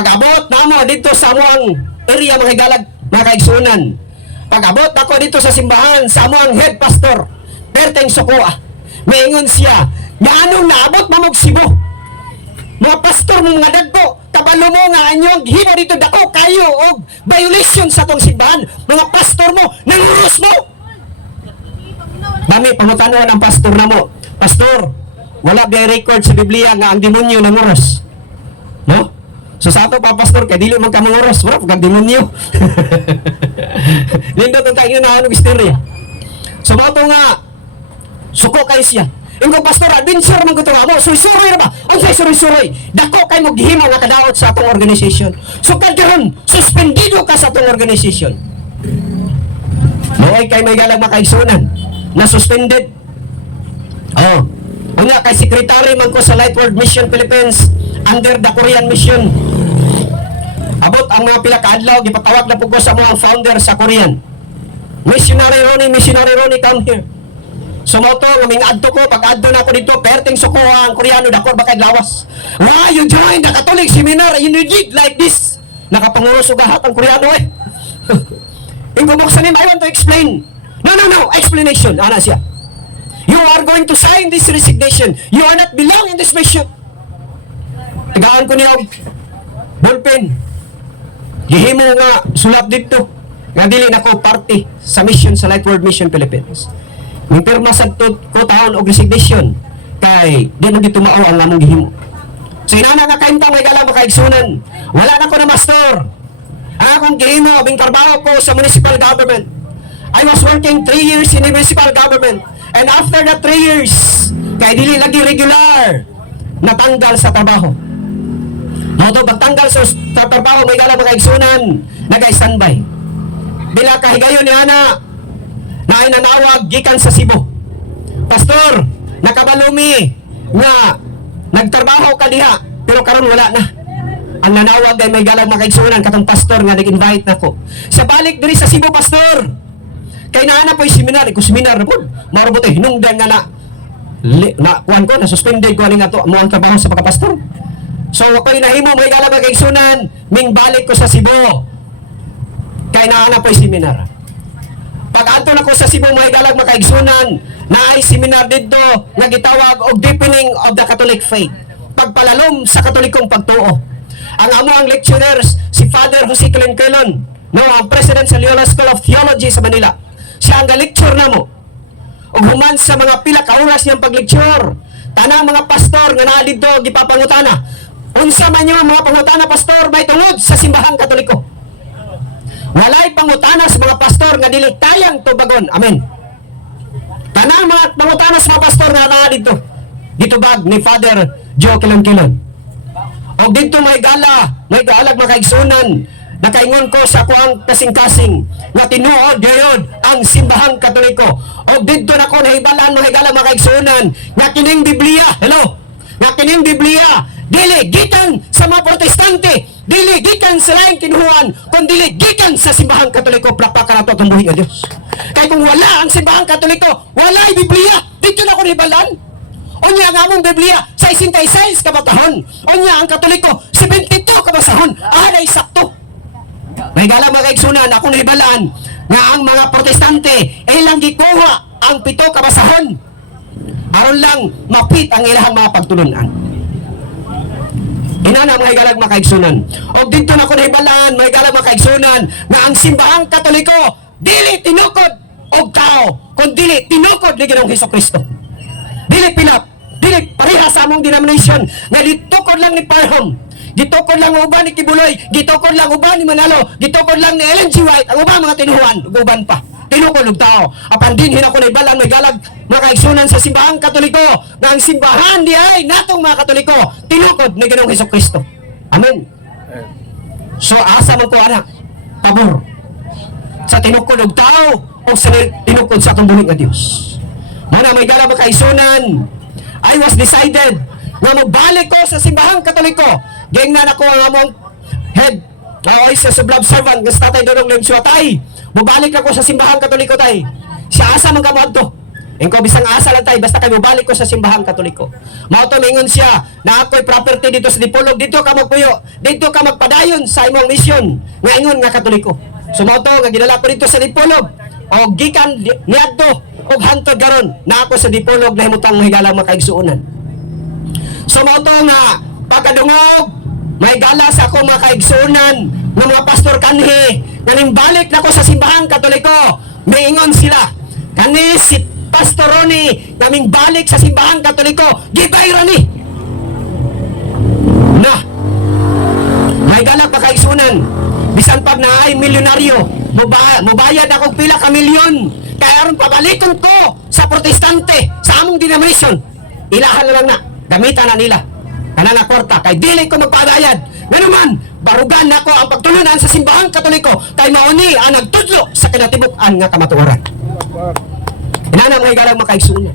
Pag-abot namo dito sa amuang area mga higalag, mga kaigsunan. Pag-abot ako dito sa simbahan sa amuang head pastor, Perteng Sokoa. Maingon siya, nga anong naabot mamog Cebu? Mga pastor mo mga dagko, kabalo mo nga anyong himo dito dako kayo og violation sa tong simbahan. Mga pastor mo, nanguros mo. Dami pangutanon ang pastor na mo. Pastor, wala ba record sa Biblia nga ang demonyo nanguros? No? So sa ato pa pastor kay dili man ka manguros, bro, kag demonyo. Nindot ang tayo na ano istorya. So mo to nga suko kay siya. Ingo pastor, adventure man ko to mo. Suy-suroy ra ba? Unsay suroy-suroy? Dako kay mo gihimo nga kadaot sa atong organization. So kadyon, suspendido ka sa atong organization. Moay kay may galang makaigsunan na suspended. Oh. Unya kay secretary man ko sa Lightward Mission Philippines under the Korean Mission. Abot ang mga pila ka adlaw gipatawag na pug ko sa mga founder sa Korean. Missionary Ronnie, come here. Sumoto ngaming adto ko pag adto na ako dito Perteng Sokoa ang Koreano dako bakay lawas. Why you join the Catholic seminar you need like this? Nakapanguros og gahat ang Koreano eh. Ingo buksan him, I want to explain. No, explanation. Ana siya. You are going to sign this resignation. You are not belong in this mission. Tagaan ko niya ballpen. Gihimo nga sulat dito. Nga dili na ko party sa mission sa Lightward Mission Philippines. Yung pirma sa ko taon og resignation kay di man dito mao ang among gihimo. So inana nga kaimta may galang makaigsunan. Wala na ko na master. Ang akong gihimo abing trabaho ko sa municipal government. I was working 3 years in the municipal government. And after the 3 years, kay dili lagi regular, natanggal sa trabaho. Moto pagtanggal sa trabaho, may galang makaigsunan, nag-standby. Bila kahigayon ni Ana, na ay nanawag gikan sa Cebu. Pastor, nakabalumi nga nagtrabaho ka diha, pero karon wala na. Ang nanawag ay may galang makaigsunan katong pastor nga nag-invite nako. Sa balik diri sa Cebu, pastor. Kay naana po yung seminar, ko seminar na po. Marabot eh, hinungdan nga na kuhan ko, na-suspended ko nga to, mo ang trabaho sa pagkapastor. So, ako'y nahimo, may galang magkaigsunan, ming balik ko sa Cebu. Kay naana po yung seminar. Pag-anto na ko sa Cebu, may galang magkaigsunan, na ay seminar dito, nagitawag og deepening of the Catholic faith. Pagpalalom sa Katolikong pagtuo. Ang amo ang lecturers, si Father Jose Kilen, no, ang president sa Loyola School of Theology sa Manila. Siya ang ga-lecture na mo. O human sa mga pila ka oras niyang pag-lecture. Tanang mga pastor nga naa dito gipapangutana. Unsa man yung mga pangutana pastor may tungod sa simbahang Katoliko. Walay pangutana sa mga pastor nga dili kayang tubagon. Amen. Tanang mga pangutana sa mga pastor nga naa dito. Gitubag ni Father Joe Kilon. O dito may galag makaigsunan. Nakaingon ko sa kuang kasing-kasing na tinuod gayod ang simbahang Katoliko. O dito na ko nahibalaan mga higala makaigsunan nga kining Biblia, hello, nga kining Biblia, dili gikan sa mga protestante, dili gikan sa laing kinuhuan, kundi gikan sa simbahang Katoliko. Plakpakan nato ang buhing ng Diyos. Kaya kung wala ang simbahang Katoliko, wala ang Biblia, dito na ko nahibalaan. Onya ang among Biblia, 66 kabatahon. Onya ang Katoliko, 72 kabasahon. Anay sakto. May galang mga kaigsunan, ako nahibalaan nga ang mga protestante ilang gikuha ang 7 kabasahon aron lang mapit ang ilang mga pagtulunan. Inana mga galang mga kaigsunan. O dito na ako nahibalaan, may galang mga kaigsunan nga ang simbahang Katoliko dili tinukod og tao, kundi tinukod ni Ginoong Hesukristo. Dili pilap, dili pareha sa among denomination nga ditukod lang ni Parham. Gitukod lang uban ni Kibuloy, gitukod lang uban ni Manalo, gitukod lang ni Ellen G. White, ang uban mga tinuhuan, uban pa. Tinukod og tao. Apan dinhin ako naibalang may galag makaigsunan sa simbahang Katoliko nga ang simbahan di ay natong mga Katoliko tinukod ni Ginoong Hesukristo. Amen. So asa man ko ana pabor sa tinukod og tao o sa tinukod sa atong bulig nga Dios. Mana may galag makaigsunan, I was decided nga magbalik ko sa simbahang Katoliko. Gengnan ako ang among head sa sublab servant nga Tatay Dodong Lemsua tay. Mabalik ako sa simbahang Katoliko tay. Siya asa man kamuadto. Ingko bisang asa lang tayo basta kay mobalik ko sa simbahang Katoliko. Mao to mingon siya na ako'y property dito sa Dipolog, dito ka magpuyo, dito ka magpadayon sa imong misyon nga ingon nga Katoliko. So mao to nga gidala ko dito sa Dipolog o gikan niadto og hantod karon na ako sa Dipolog na himutang mahigala makaigsuonan. So mao to nga pagkadungog may gala sa ako makaigsuonan ng mga pastor kanhi nga nimbalik nako sa simbahang Katoliko. Miingon sila kani si Pastor Ronnie, kaming balik sa simbahang Katoliko, gibay ra ni. Na, may galak makaigsunan. Bisan pag naay milyonaryo, mubayad akong pila ka milyon. Kaya aron pabalikon ko sa protestante, sa among denomination. Ilahan na lang na, gamitan na nila. Kana na kwarta, kay dili ko magpadayad. Nganuman, barugan na ko ang pagtulunan sa simbahang Katoliko, kay mauni ang nagtudlo sa kinatibuk-an nga kamatuoran. Inana mga galang makaigsunan.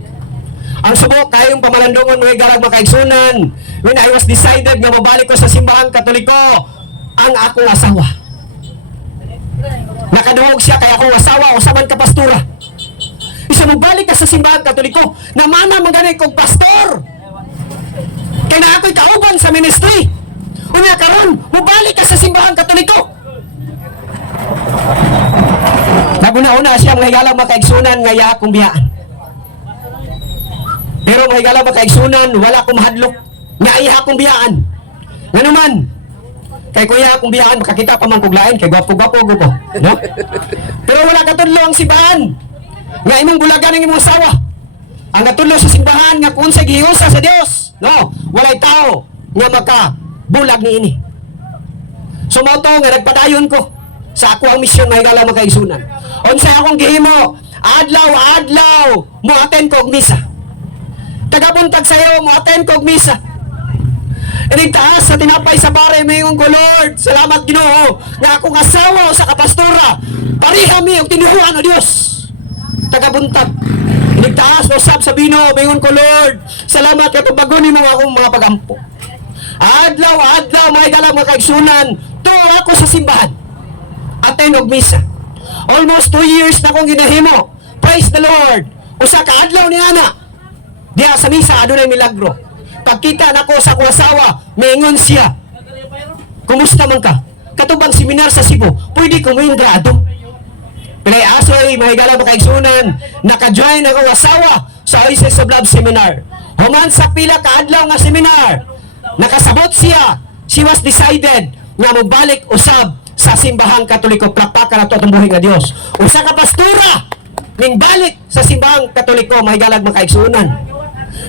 Ang subok kayong pamalandungon mga galang makaigsunan. When I was decided nga mabalik ko sa simbahang Katoliko, ang akong asawa. Nakaduhog siya kaya akong asawa o saman ka pastura. Isa mabalik ka sa simbahang Katoliko, namana maganay kong pastor. Kaya na ako'y kauban sa ministry. Unya karon, mabalik ka sa simbahang Katoliko. Naguna-una siya mga higalang makaigsunan nga iya akong biyaan. Pero mga higalang makaigsunan, wala akong mahadlok nga iya akong biyaan. Nga naman, kay kuya akong biyaan, makakita pa man kong lain, kay gwapo-gwapo ko. No? Pero wala katudlo ang simbahan. Nga imong bulagan ng imong asawa. Ang katudlo sa simbahan, nga kung sa gihiusa sa Dios. No? Walay tao nga makabulag ni ini. So mo to, nga nagpadayon ko sa ako ang misyon may galang makaigsunan. Unsay akong gihimo, adlaw mo attend kog misa. Tagabuntag sayo mo attend kog misa. Inigtaas sa tinapay sa bare mayong ko, Lord, salamat Ginoo nga akong asawa sa kapastora. Pareha mi og tinuhuan o Dios. Tagabuntag. Inigtaas mo sab sa bino mayong ko, Lord, salamat katong bago nimo akong mga pagampo. Adlaw may galang makaigsunan, tuo ako sa simbahan. Attend og misa. Almost 2 years na akong ginahimo. Praise the Lord. Usa ka adlaw ni ana. Diya sa misa adunay milagro. Pagkita nako sa akong asawa, miingon siya. Kumusta man ka? Katubang seminar sa Cebu, pwede ko mo grado. Pilay asoy, mahigala makaigsunan, naka-join akong asawa sa Oasis of Love Seminar. Human sa pila ka adlaw nga seminar, nakasabot siya. She was decided nga magbalik usab sa simbahang Katoliko, plakpakan na ito atong buhay nga Diyos. Usa ka pastura ning balik sa simbahang Katoliko, mahigalag makaigsunan.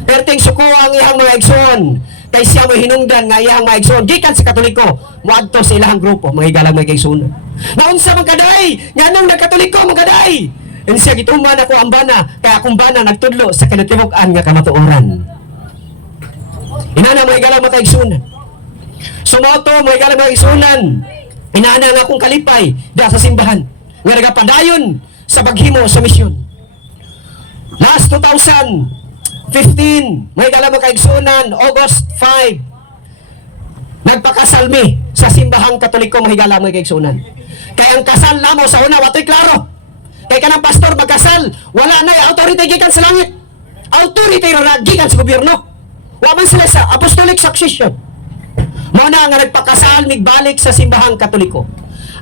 Perting suko ang iyang mga igsoon, kay siya mo hinungdan nga iyang mga igsoon, gikan sa Katoliko, muadto sa ilahang grupo, mahigalag makaigsunan. Naunsa magaday, nga nang nagkatoliko magaday. And siya gituman ako ang bana, kaya akong bana nagtudlo sa kinatibuk-an nga kamatuoran. Inana mahigalag makaigsunan. Sumoto, mahigalag makaigsunan. Inaana nga akong kalipay diya sa simbahan nga nagapadayon sa paghimo sa misyon. Last 2015, may galang makaigsunan, August 5, nagpakasal mi sa simbahang Katoliko, may galang makaigsunan. Kaya ang kasal namo sa una, wato'y klaro. Kaya ka ng pastor magkasal, wala na authority gikan sa langit. Authority na gikan sa gobyerno. Waman sila sa apostolic succession. Muna nga nagpakasal, migbalik sa simbahang Katoliko.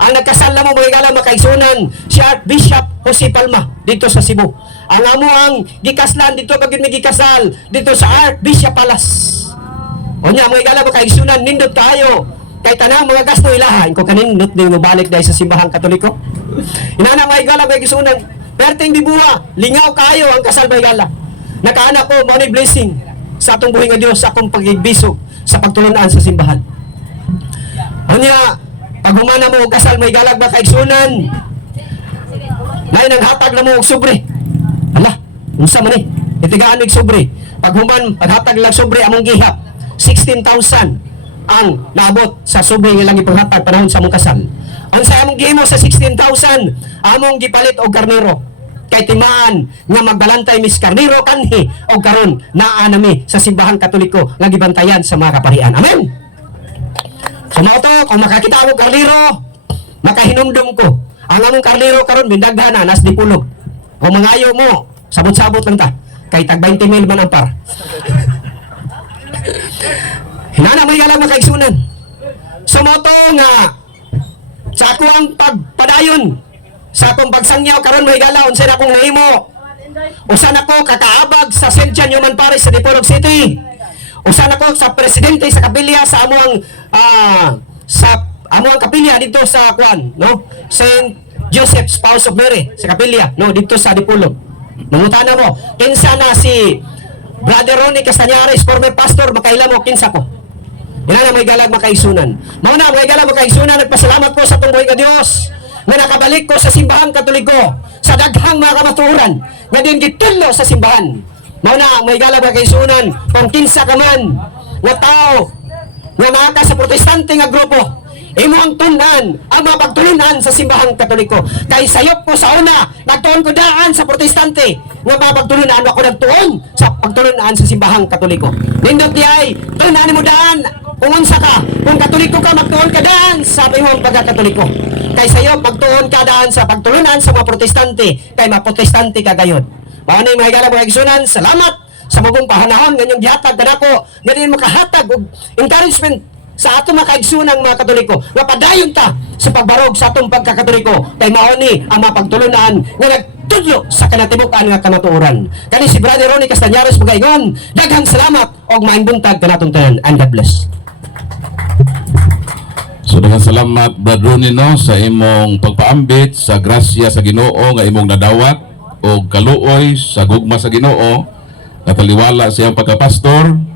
Ang nagkasal na mo mga galang makaigsunan, si Archbishop Jose Palma, dito sa Cebu. Ang amo ang gikaslan, dito pag may gikasal, dito sa Archbishop Palace. O niya, mga galang makaigsunan, nindot tayo. Kay tanang mga gasto ilahan, kung kanindot din mabalik dahil sa simbahang Katoliko. Inana mga galang makaigsunan, perting bibuha, lingaw kayo ang kasal mga galang. Nakaanak ko, money blessing sa atong buhay nga Diyos, sa akong pag-ibisog sa pagtulunan sa simbahan. Unya, pag humana mo kasal may galag ba kaigsunan, nay naghatag na mo og sobre. Ala, unsa man ni? Itigaan mig sobre. Pag human paghatag lang sobre among gihap, 16,000 ang naabot sa sobre nga lang ipanghatag panahon sa among kasal. Unsa among gihimo sa 16,000? Among gipalit og karnero. Kay timaan nga magbalantay mis karnero kanhi og karon naa nami sa simbahan Katoliko nga gibantayan sa mga kaparian. Amen. Sumato, kung makakita ako karnero, makahinumdum ko. Ang among karnero karon bindaghan na nas Dipolog. O mangayo mo Sabot-sabot lang ta. Kay tag 20 mil man ang par. Hinana may galang makaigsunan. Sumoto nga sa ako ang pagpadayon sa akong pagsangyaw karon may gala unsa na akong nahimo. Usa na ko kakaabag sa St. John Human Parish sa Dipolog City. Usa na ko sa presidente sa kapilya sa amuang kapilya dito sa Kuan, no? St. Joseph's House of Mary sa kapilya, no, dito sa Dipolog. Nangutana mo, kinsa na si Brother Ronnie Castañares, former pastor, makaila mo kinsa ko. Yan na may galag makaisunan. Mauna may galag makaisunan, nagpasalamat ko sa tunggoy nga Dios nga nakabalik ko sa simbahang Katoliko sa daghang mga kamatuoran nga din gitulo sa simbahan. Mauna may galag makaisunan kung kinsa ka man nga tao nga maka sa protestante nga grupo. Imo ang tunan, ang mga pagtulunan sa simbahang Katoliko. Kay sayop ko sa una, nagtuon ko daan sa protestante nga mga pagtulunan, ako nagtuon sa pagtulunan sa simbahang Katoliko. Nindot di ay, tunan mo daan, kung unsa ka, kung Katoliko ka, magtuon ka daan sa imong pagkakatoliko. Kay sayop, magtuon ka daan sa pagtulunan sa mga protestante, kay mga protestante ka gayon. Maanay mga higala mga igsunan, salamat sa mabong pahanahon, ganyang gihatag na ako, ganyan makahatag og encouragement sa ato mga kaigsunang mga Katoliko nga padayon ta sa pagbarog sa atong pagkakatoliko kay mauni ang mga pagtulunan nga nagtudlo sa kanatibukan nga kamatuoran. Kani si Brother Ronnie Castañares magaingon, daghang salamat og maayong buntag kanatong tanan, and God bless. So daghang salamat Brother Ronnie no sa imong pagpaambit sa grasya sa Ginoo nga imong nadawat og kaluoy sa gugma sa Ginoo nataliwala siyang pagkapastor.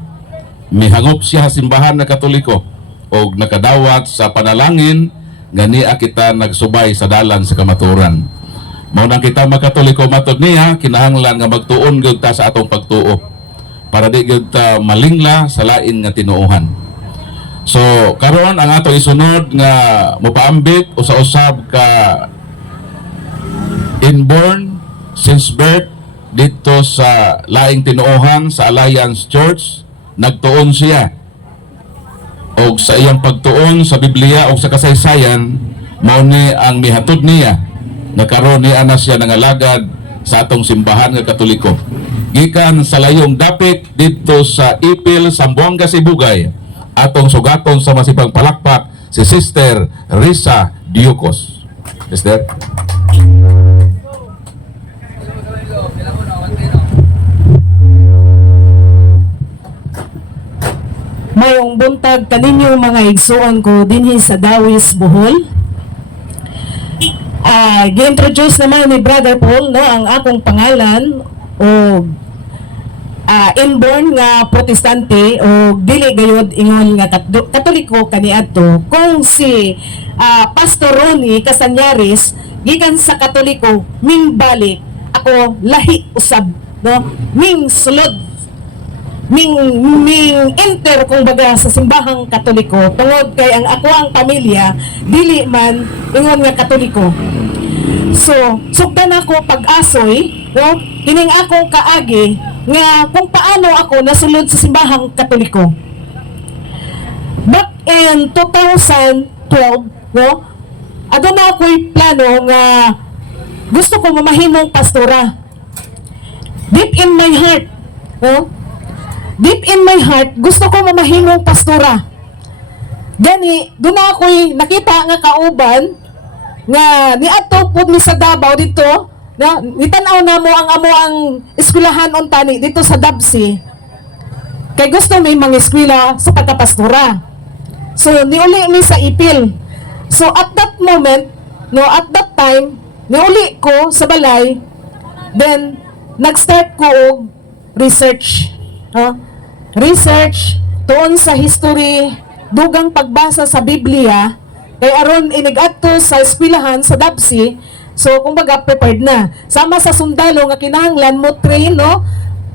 Mihangop siya simbahan na Katoliko o nakadawat sa panalangin gania kita nagsubay sa dalan sa kamaturan. Mao nang kita magkatoliko matod niya kinahanglan nga magtuon gyud ta sa atong pagtuo para di gyud ta malingla sa lain nga tinuohan. So karon ang ato isunod nga mopaambit usa-usab ka inborn since birth dito sa laing tinuohan sa Alliance Church. Nagtuon siya o sa iyang pagtuon sa Biblia o sa kasaysayan mao ni ang mihatod niya nagkaroon niya na siya nangalagad sa atong simbahan nga Katoliko gikan sa layong dapit dito sa Ipil, Zamboanga, Sibugay atong sugaton sa masipang palakpak si Sister Risa Diocos. Sister Mayong buntag kaninyo mga igsuon ko dinhi sa Dawis, Bohol. Gi-introduce naman ni Brother Paul no ang akong pangalan o inborn nga protestante o dili gayud ingon nga Katoliko kaniadto kung si Pastor Ronnie Castañares gikan sa Katoliko ming balik ako lahi usab no ming sulod ming enter kung baga sa simbahang Katoliko tungod kay ang ako ang pamilya dili man ingon nga Katoliko. So sugdan ako pag-asoy no kining akong kaagi nga kung paano ako nasulod sa simbahang Katoliko. Back in 2012 no aduna ako'y plano nga gusto ko mamahimong pastora. Deep in my heart no deep in my heart, gusto ko mamahimong pastora. Gani, doon ako'y nakita nga kauban nga niadto pud mi sa Davao dito, na nitanaw na mo ang amo ang eskwelahan untani dito sa Dabsi. Kay gusto may mga eskwela sa pagkapastora. So niuli mi sa Ipil. So at that moment, no at that time, niuli ko sa balay. Then nag-start ko og research. Research tuon sa history, dugang pagbasa sa Biblia, kay aron inigadto sa eskwelahan sa Dabsi. So kumbaga prepared na. Sama sa sundalo nga kinahanglan mo train no,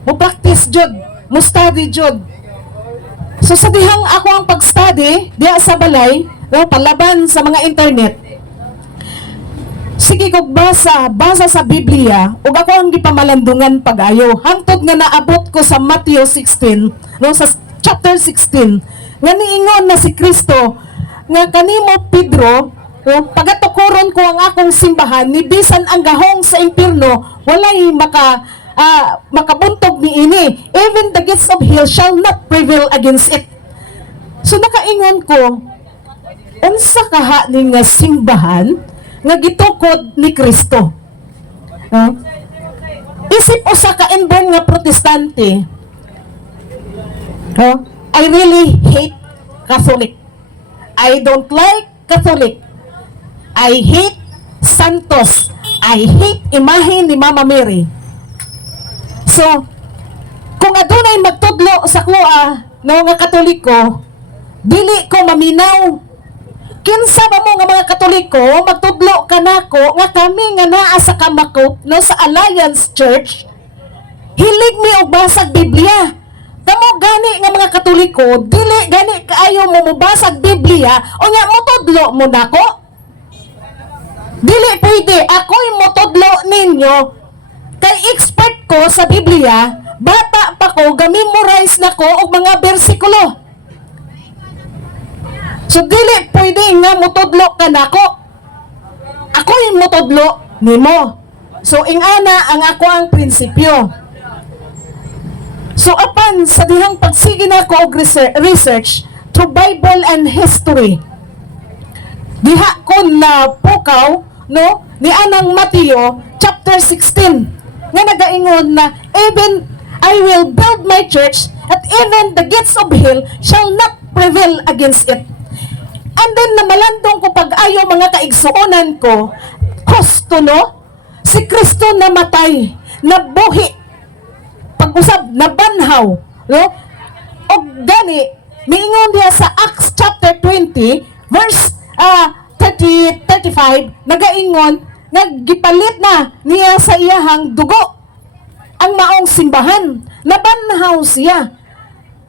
mo practice jud, mo study jud. So sa dihang ako ang pag-study diha sa balay, no, palaban sa mga internet. Sige kog basa sa Biblia ug ako ang gipamalandungan pag-ayo hangtod nga naabot ko sa Matthew 16 no sa chapter 16 nga niingon na si Kristo nga kanimo Pedro no, pagatukuron ko ang akong simbahan ni bisan ang gahong sa impierno walay makabuntog ni ini. Even the gates of hell shall not prevail against it. So nakaingon ko, unsa kaha ni nga simbahan nga gitukod ni Kristo. Isip usa ka inborn nga protestante, I really hate Catholic. I don't like Catholic. I hate Santos. I hate imahe ni Mama Mary. So, kung adunay magtudlo sa kuha na mga Katoliko, dili ko maminaw. Kinsa ba mo nga mga Katoliko, magtudlo ka nako nga kami nga naa sa Kamakop no sa Alliance Church, hilig mi og basag Biblia. Kamo gani nga mga Katoliko, dili gani kaayo mo mubasag Biblia o nya motudlo mo nako. Dili pwede ako'y motudlo ninyo kay expert ko sa Biblia, bata pa ko gamemorize nako og mga bersikulo. So dili pwede nga motudlo ka nako. Ako'y motudlo nimo. So ingana ang ako ang prinsipyo. So apan sa dihang pagsige nako og research to Bible and history, diha ko na pukaw no ni anang Mateo chapter 16 nga nagaingon na even I will build my church at even the gates of hell shall not prevail against it. And then namalandong ko pag-ayo mga kaigsuonan ko, Kristo no? Si Kristo namatay, nabuhi, pag-usab, nabanhaw, no? O gani, miingon diya sa Acts chapter 20, verse 35, nagaingon, naggipalit na niya sa iyahang dugo, ang maong simbahan, nabanhaw siya.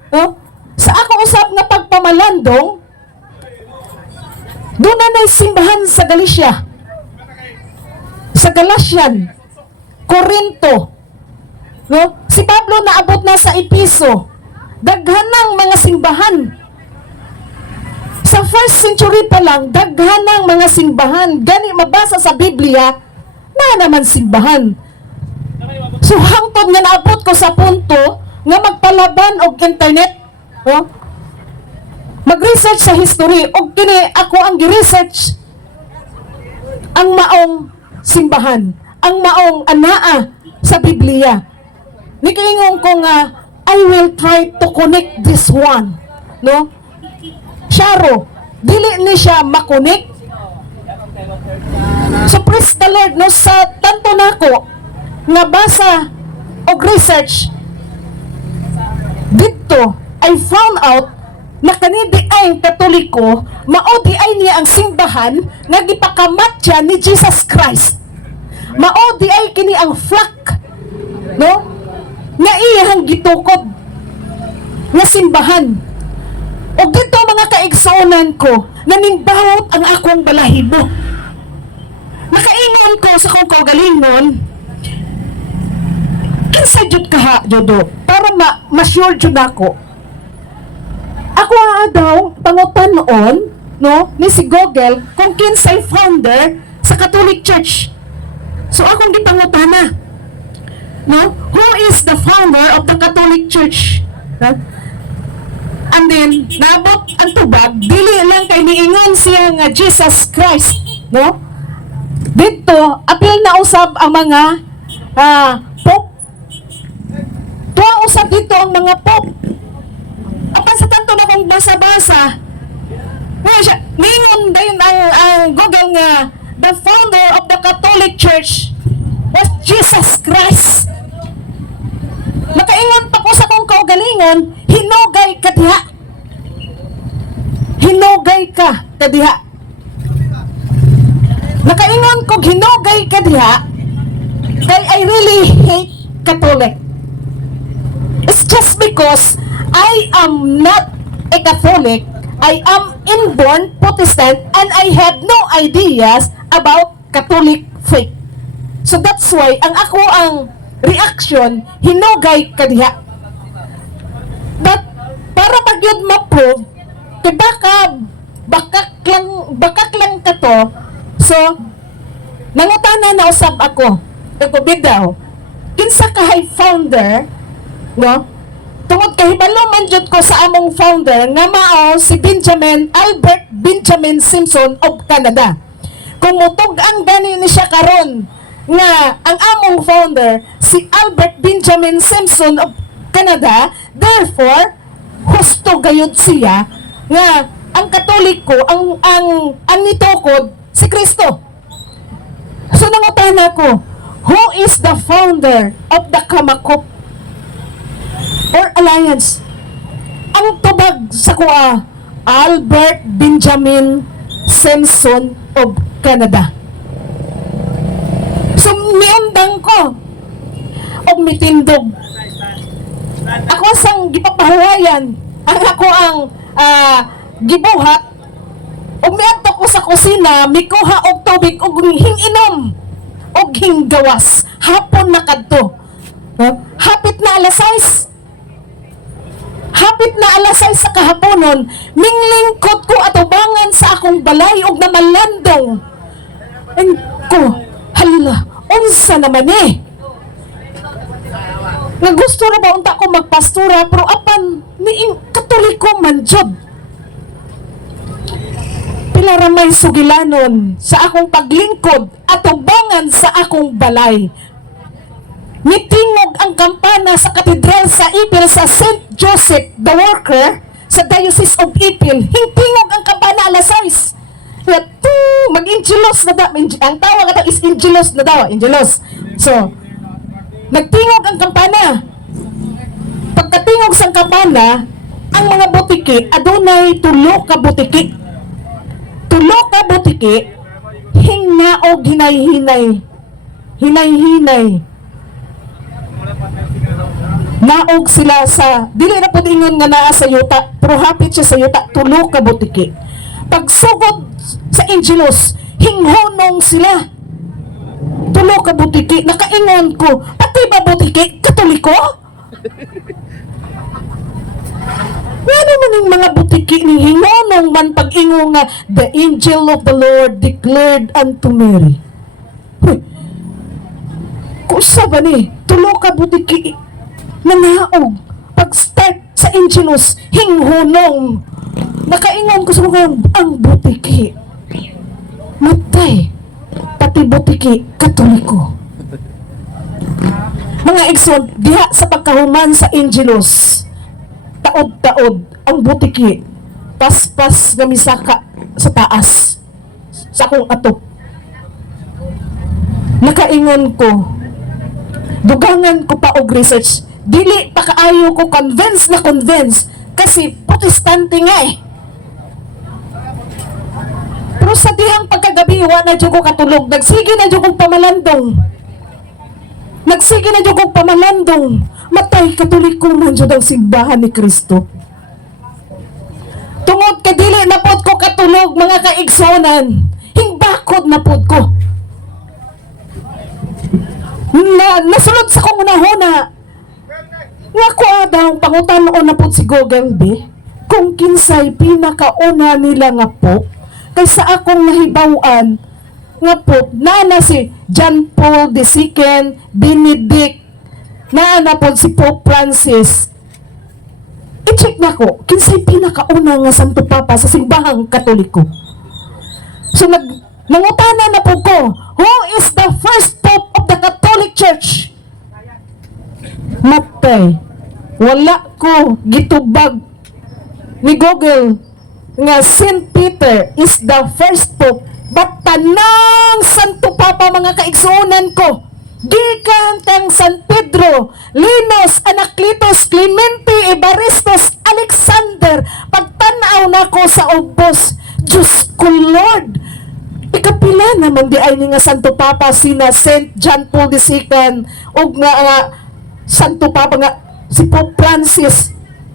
No? Sa ako usab nga pagpamalandong, doon na simbahan sa Galicia, sa Galatian, Corinto. No? Si Pablo naabot na sa Episo. Daghanang mga simbahan. Sa first century pa lang, daghanang mga simbahan. Gani mabasa sa Biblia, na naman simbahan. So hangtod nga naabot ko sa punto nga magpalaban og internet. No? Mag-research sa history o kini ako ang gi-research ang maong simbahan, ang maong anaa sa Biblia. Nikaingon ko nga I will try to connect this one, no? Syaro, dili ni siya makonek. So praise the Lord, no, sa tanto nako nga basa og research dito I found out na kanidi ay Katoliko, mao di ay niya ang simbahan nga gipakamat siya ni Jesus Christ. Mao di ay kini ang flock, no? Nga iyang gitukod nga simbahan. O dito mga kaigsuonan ko, nanimbawot ang akong balahibo. Nakaingon ko sa kong kaugalingon, kinsa jud kaha jodo para ma-sure jud ako. Ako daw pangutan-on, no, ni si Google kung kinsay founder sa Catholic Church. So akong gipangutana, no, who is the founder of the Catholic Church? Huh? And then nabot ang tubag, dili lang kay niingon siya nga Jesus Christ, no? Dito apil na usab ang mga pope. Tuwa usab dito ang mga pope. Apan sa tanto na kong basa-basa, ningon din ang Google nga the founder of the Catholic Church was Jesus Christ. Nakaingon pa ko sa kong kaugalingon, hinugay ka diha. Hinugay ka diha. Nakaingon ko hinugay ka diha kay I really hate Catholic. It's just because I am not a Catholic. I am inborn Protestant and I have no ideas about Catholic faith. So that's why ang ako ang reaction, hinugay ka diha. But para magyud ma-prove, kay bakak lang ka to, so nangutana na usab ako, eko bidaw, kinsa kahay founder, no? Tungod kay hibalo man jud ko sa among founder nga mao si Albert Benjamin Simpson of Canada. Kung mutug-ang gani ni siya karon nga ang among founder si Albert Benjamin Simpson of Canada, therefore husto gayud siya nga ang Katoliko ang nitukod si Kristo. So nangutana ko, who is the founder of the Kamakop or Alliance? Ang tubag sa kuha, Albert Benjamin Simpson of Canada. So miundang ko og mitindog. Ako sang gipapahuwayan ang ako ang gibuhat og miadto ko sa kusina mikuha og tubig og hinginom og hinggawas hapon na kadto. Hapit na alas 6. Hapit na alas 6 sa kahaponon, minglingkod ko atubangan sa akong balay og namalandong. And ko, hala, unsa naman eh. Nga gusto na ba unta ko magpastura pero apan niing Katoliko man jud. Pila ra may sugilanon sa akong paglingkod atubangan sa akong balay. Mitingog ang kampana sa katedral sa Ipil sa St. Joseph the Worker sa Diocese of Ipil. Hintingog ang kampana alas 6. Mag-ingelos na daw. Ang tawag ito is ingelos na daw. Ingelos. So, nagtingog ang kampana. Pagkatingog sa kampana, ang mga butiki, adunay tulo ka butiki. Tulo ka butiki, hingnaog hinay-hinay. Hinay-hinay. Naog sila sa dili na pud ingon nga naa sa yuta pero hapit siya sa yuta tulo ka butiki. Pagsugod sa Angelos hinghonong sila tulo ka butiki. Nakaingon ko, pati ba butiki Katoliko? Ano man yung mga butiki ni hingonong man pag-ingo nga the angel of the Lord declared unto Mary. Kusa ba ni tulo ka butiki nanaog pag-start sa Angelos hinghunong. Nakaingon ko sa mga ang butiki matay pati butiki Katoliko. Mga igsoon diha sa pagkahuman sa Angelos taod-taod ang butiki paspas nga misaka sa taas sa akong atop. Nakaingon ko dugangan ko pa og research. Dili pa kaayo ko convince kasi protestante nga eh. Pero sa dihang pagkagabi wa na jud ko katulog, nagsige na jud kong pamalandong. Matay Katoliko man jud ang simbahan ni Kristo. Tungod kay dili na pod ko katulog mga kaigsonan, hingbakod na pod ko. Nasulod sa kong unahuna nga ko daw pangutan-on na po si Google B kung kinsay pinakauna nila nga po kaysa akong nahibawan nga po na si John Paul II, Benedict, na po si Pope Francis. I-check na ko kinsay pinakauna nga Santo Papa sa simbahang Katoliko. So nangutana na po ko, who is the first Pope of the Catholic Church? Matay. Wala ko gitubag ni Google nga St. Peter is the first Pope, but tanang Santo Papa mga kaigsuunan ko gikan kang San Pedro, Linus, Anacletus, Clemente, Evaristus, Alexander. Pagtanaw na ko sa ubos, Diyos ko Lord, ikapila naman di ay nga Santo Papa sina St. John Paul II o nga Santo Papa nga si Pope Francis.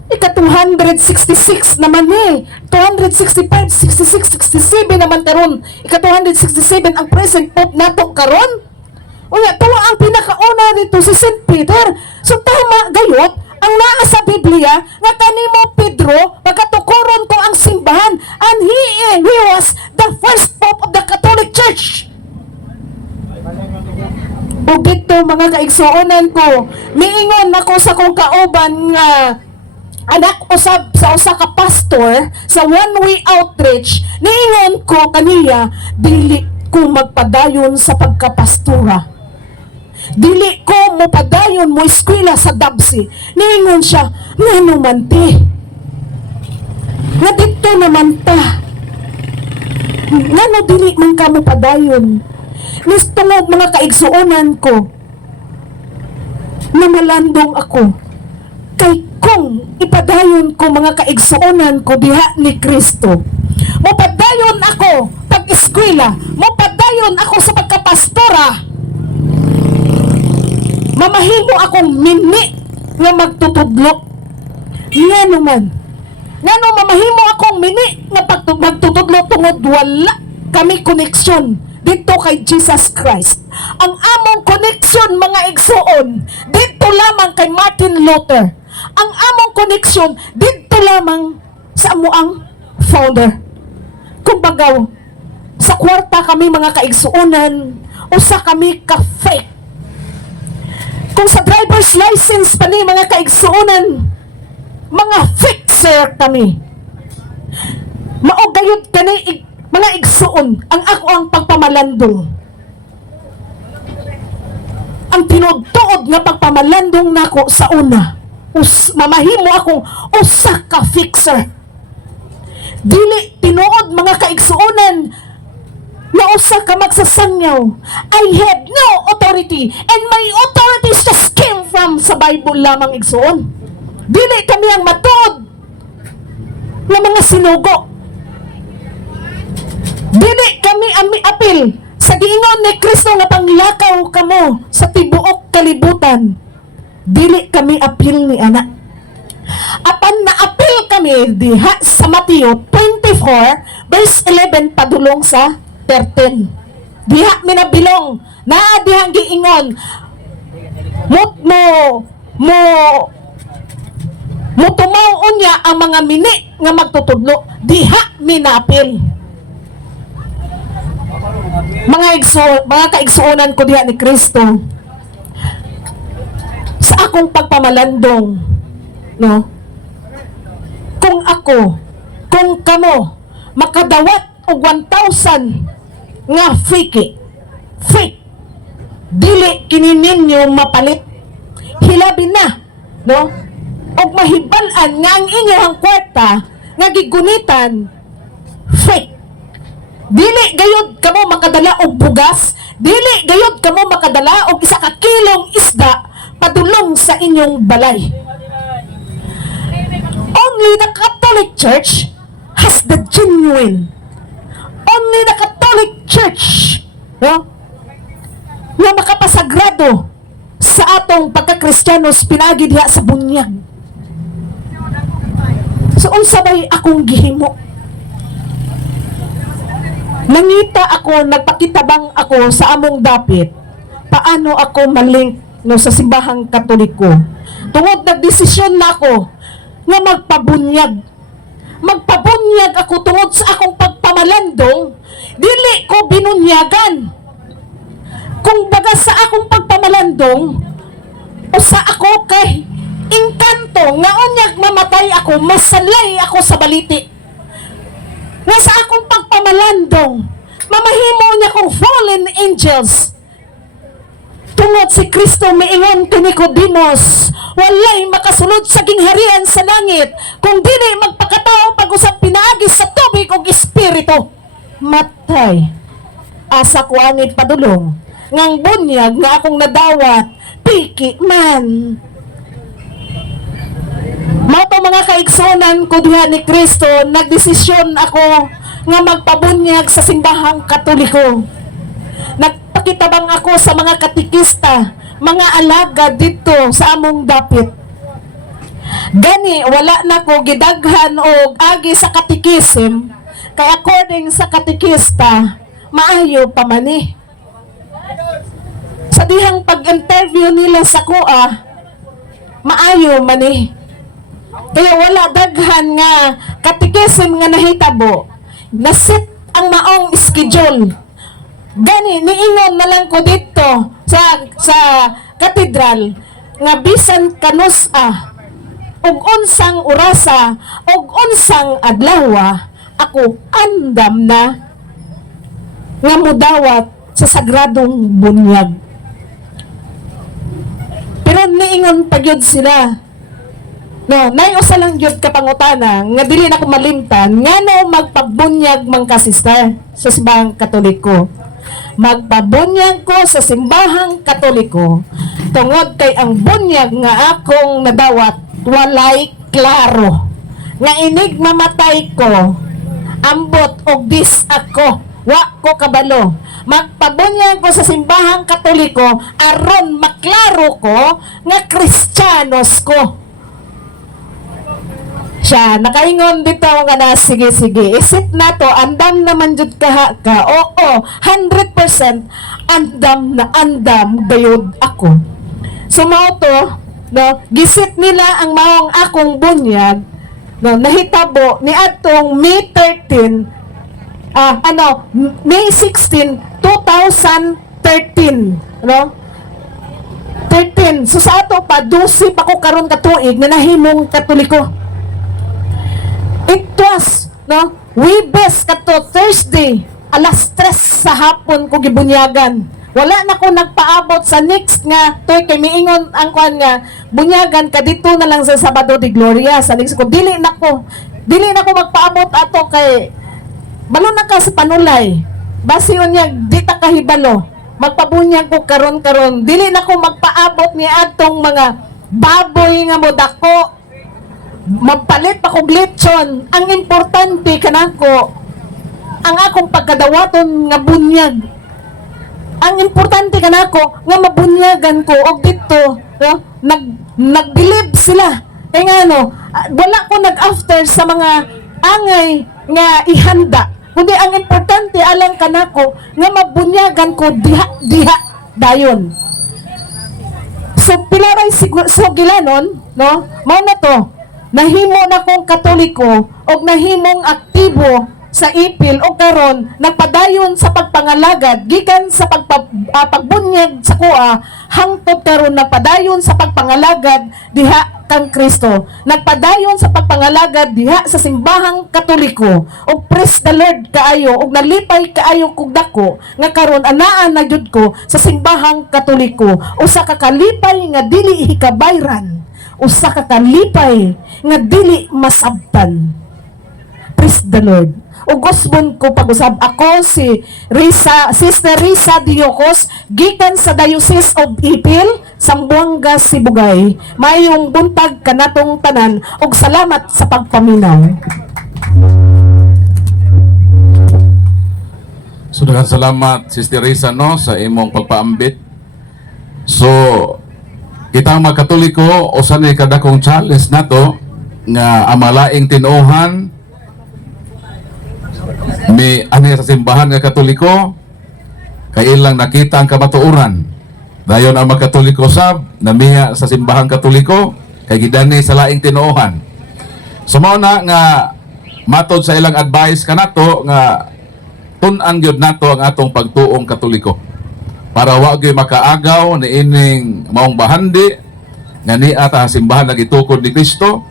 Ika-266 naman eh. 265, 66, 67 naman karon. Ika-267 ang present Pope nato karon. O nga, tuwa ang pinakauna dito si St. Peter. So tama gayot ang naa sa Biblia nga kanimo Pedro pagkatukuron ko ang simbahan and he was the first Pope of the Catholic Church. ug dito mga kaigsuonan ko, miingon ako sa kong kauban nga anak usab sa usa ka pastor sa one way outreach, niingon ko kaniya dili ko magpadayon sa pagkapastura, dili ko mo padayon mo eskwela sa Dabsi. Niingon siya, ngano man ti, nga dito naman ta, ngano dili man ka mo padayon. Nistungog mga kaigsuonan ko na malandong ako, kay kung ipadayon ko mga kaigsuonan ko diha ni Kristo, mopadayon ako pag-eskwela, mopadayon ako sa pagkapastora, mamahimo akong mini nga magtutudlo. Ngano man, ngano mamahimo akong mini nga magtutudlo tungod wala kami koneksyon dito kay Jesus Christ. Ang among koneksyon mga igsuon dito lamang kay Martin Luther. Ang among koneksyon dito lamang sa amuang founder. Kumbaga, sa kwarta kami mga kaigsuonan, usa kami ka-fake. Kung sa driver's license pa ni mga kaigsuonan, mga fixer kami. Maugayod kani mga igsuon, ang ako ang pagpamalandong. Ang tinudtuod nga pagpamalandong nako sa una, mamahimo akong usa ka fixer. Dili tinuod mga kaigsuonan na usa ka magsasangyaw. I have no authority, and my authority just came from sa Bible lamang igsuon. Dili kami ang matuod na mga sinugo. Dili kami apil sa giingon ni Kristo nga panglakaw kamo sa tibuok kalibutan. Dili kami apil ni ana. Apan na apil kami diha sa Mateo 24 verse 11 padulong sa 13. Diha minabilong na dihang giingon mo tumaw unya ang mga mini nga magtutudlo. Diha minapil. Mga kaigsuonan ko diha ni Kristo, sa akong pagpamalandong, no? Kung kamo makadawat og 1,000 nga fake, dili kini ninyo mapalit. Hilabi na, no? Og mahibal-an nga ang inyong kwarta nga gigunitan fake. Dili gayud kamo makadala og bugas, dili gayud kamo makadala og isa ka kilong isda padulong sa inyong balay. Only the Catholic Church has the genuine. Only the Catholic Church, no, nga makapasagrado sa atong pagka-Kristiyanos pinagi diha sa bunyag. So unsa bay akong gihimo? Nangita ako, nagpakitabang ako sa among dapit, paano ako malink no sa simbahang Katoliko. Tungod nagdesisyon na ako nga magpabunyag. Magpabunyag ako tungod sa akong pagpamalandong, dili ko binunyagan. Kung baga sa akong pagpamalandong, usa ako kay engkanto nga unyag mamatay ako, masalay ako sa baliti. Nga sa akong pagpamalandong, mamahimo niya kong fallen angels. Tungod si Kristo miingon kay Nicodemus, walay makasulod sa gingharian sa langit kung dili magpakatao pag-usap pinaagi sa tubig ug espiritu. Matay. Asa ko anit padulong ngang bunyag nga akong nadawat, piki man. Mao to mga kaigsunan ko diha ni Kristo, nagdesisyon ako nga magpabunyag sa simbahang Katoliko. Nagpakitabang ako sa mga katikista, mga alaga dito sa among dapit. Gani wala na ko gidaghan og agi sa katikism, kay according sa katikista, maayo pa man eh. Sa dihang pag-interview nila sa kuha, maayo man eh. Kaya wala daghan nga katikisim nga nahitabo. Nasit ang maong schedule. Gani, niingon na lang ko dito sa katedral nga bisan kanus-a ug unsang orasa ug unsang adlaw ako andam na nga mudawat sa sagradong bunyag. Pero niingon pagyud sila, no, nay usa lang gyud ka pangutana nga dili na ko malimtan ngano magpabunyag man ka sister sa simbahang Katoliko. Magpabunyag ko sa simbahang Katoliko tungod kay ang bunyag nga akong nadawat walay klaro nga inig mamatay ko ambot og dis ako wa ko kabalo. Magpabunyag ko sa simbahang Katoliko aron maklaro ko nga Kristiyanos ko. Siya nakaingon dito nga na sige isip na to andam naman jud ka oo 100% andam na andam gayud ako. So mao to no gisit nila ang maong akong bunyag no nahitabo ni atong May 13 May 16 2013 no 13 so sa ato pa 12 pa ko karon ka tuig na nahimong Katoliko. It was, no, Webes kato Thursday, alas 3 sa hapon ko gibunyagan. Wala na ko nagpaabot sa next nga, toy kay miingon ang kuan nga, bunyagan ka dito na lang sa Sabado de Gloria. Sa next ko, dili na ko magpaabot ato kay, balo na ka sa panulay. Basi unya, di ta kahibalo. Magpabunyag ko karon dili na ko magpaabot ni atong mga baboy nga modako. Magpalit pa kong lechon. Ang importante kanako ang akong pagkadawaton nga bunyag. Ang importante kanako nga mabunyagan ko og dito no? Nagbilib sila kay nga wala ko nag-after sa mga angay nga ihanda, kundi ang importante alang kanako nga mabunyagan ko diha dayon. So pilaray sugilanon no mao na to nahimo na kong Katoliko o nahimong aktibo sa ipil o karon nagpadayon sa pagpangalagad gikan sa pagbunyag sa kuha hangtod karon nagpadayon sa pagpangalagad diha kang Kristo, nagpadayon sa pagpangalagad diha sa simbahang Katoliko o praise the Lord kaayo o nalipay kaayo kog dako nga karon anaa na jud ko sa simbahang Katoliko usa ka kalipay nga dili hikabayran, usa ka kalipay nga dili masabtan. Praise the Lord. O gusbon ko pag-usab ako si Sister Risa Diocos gikan sa Diocese of Ipil, Zamboanga, Sibugay. Mayong buntag kanatong tanan og salamat sa pagpaminaw. So daghang salamat Sister Risa no sa imong pagpaambit. So kita mga Katoliko usa ni kadakong challenge nato nga amalaing tinuohan ni ani sa simbahan nga Katoliko kay ilang nakita ang kamatuoran. Dayon ang mga Katoliko sab namiya sa simbahan Katoliko kay gidani sa laing tinuohan. So mao na nga matod sa ilang advice kanato nga tun-an gyud nato ang atong pagtuong Katoliko para wa gyud makaagaw ni ining maong bahandi nga niya ta simbahan nagitukod ni Kristo.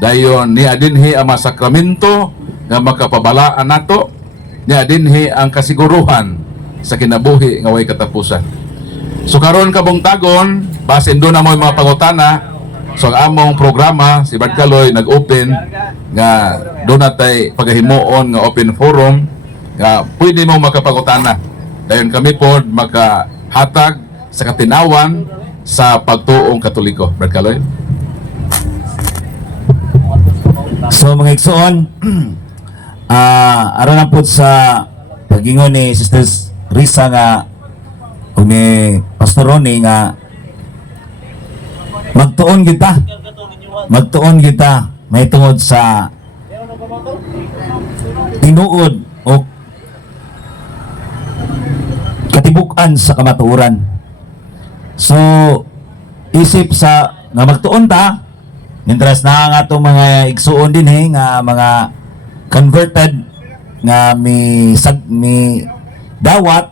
Dayon niya dinhi ang mga sakramento nga makapabalaan nato, niya dinhi ang kasiguruhan sa kinabuhi nga way katapusan. So karon kabungtagon basin doon na mo mga pangutana. So ang among programa si Brad Kaloy nag-open nga doon natay pagahimuon nga open forum nga pwede mo makapangutana. Dayon kami po makahatag sa katinawan sa pagtuong Katoliko. Brad Kaloy. So mga igsoon, aron na po sa pagingon ni Sister Risa nga o ni Pastor Ronnie nga magtuon kita may tungod sa tinuod o katibukan sa kamatuoran. So isip sa nga magtuon ta mientras na nga itong mga igsuon din nga mga converted nga mi dawat.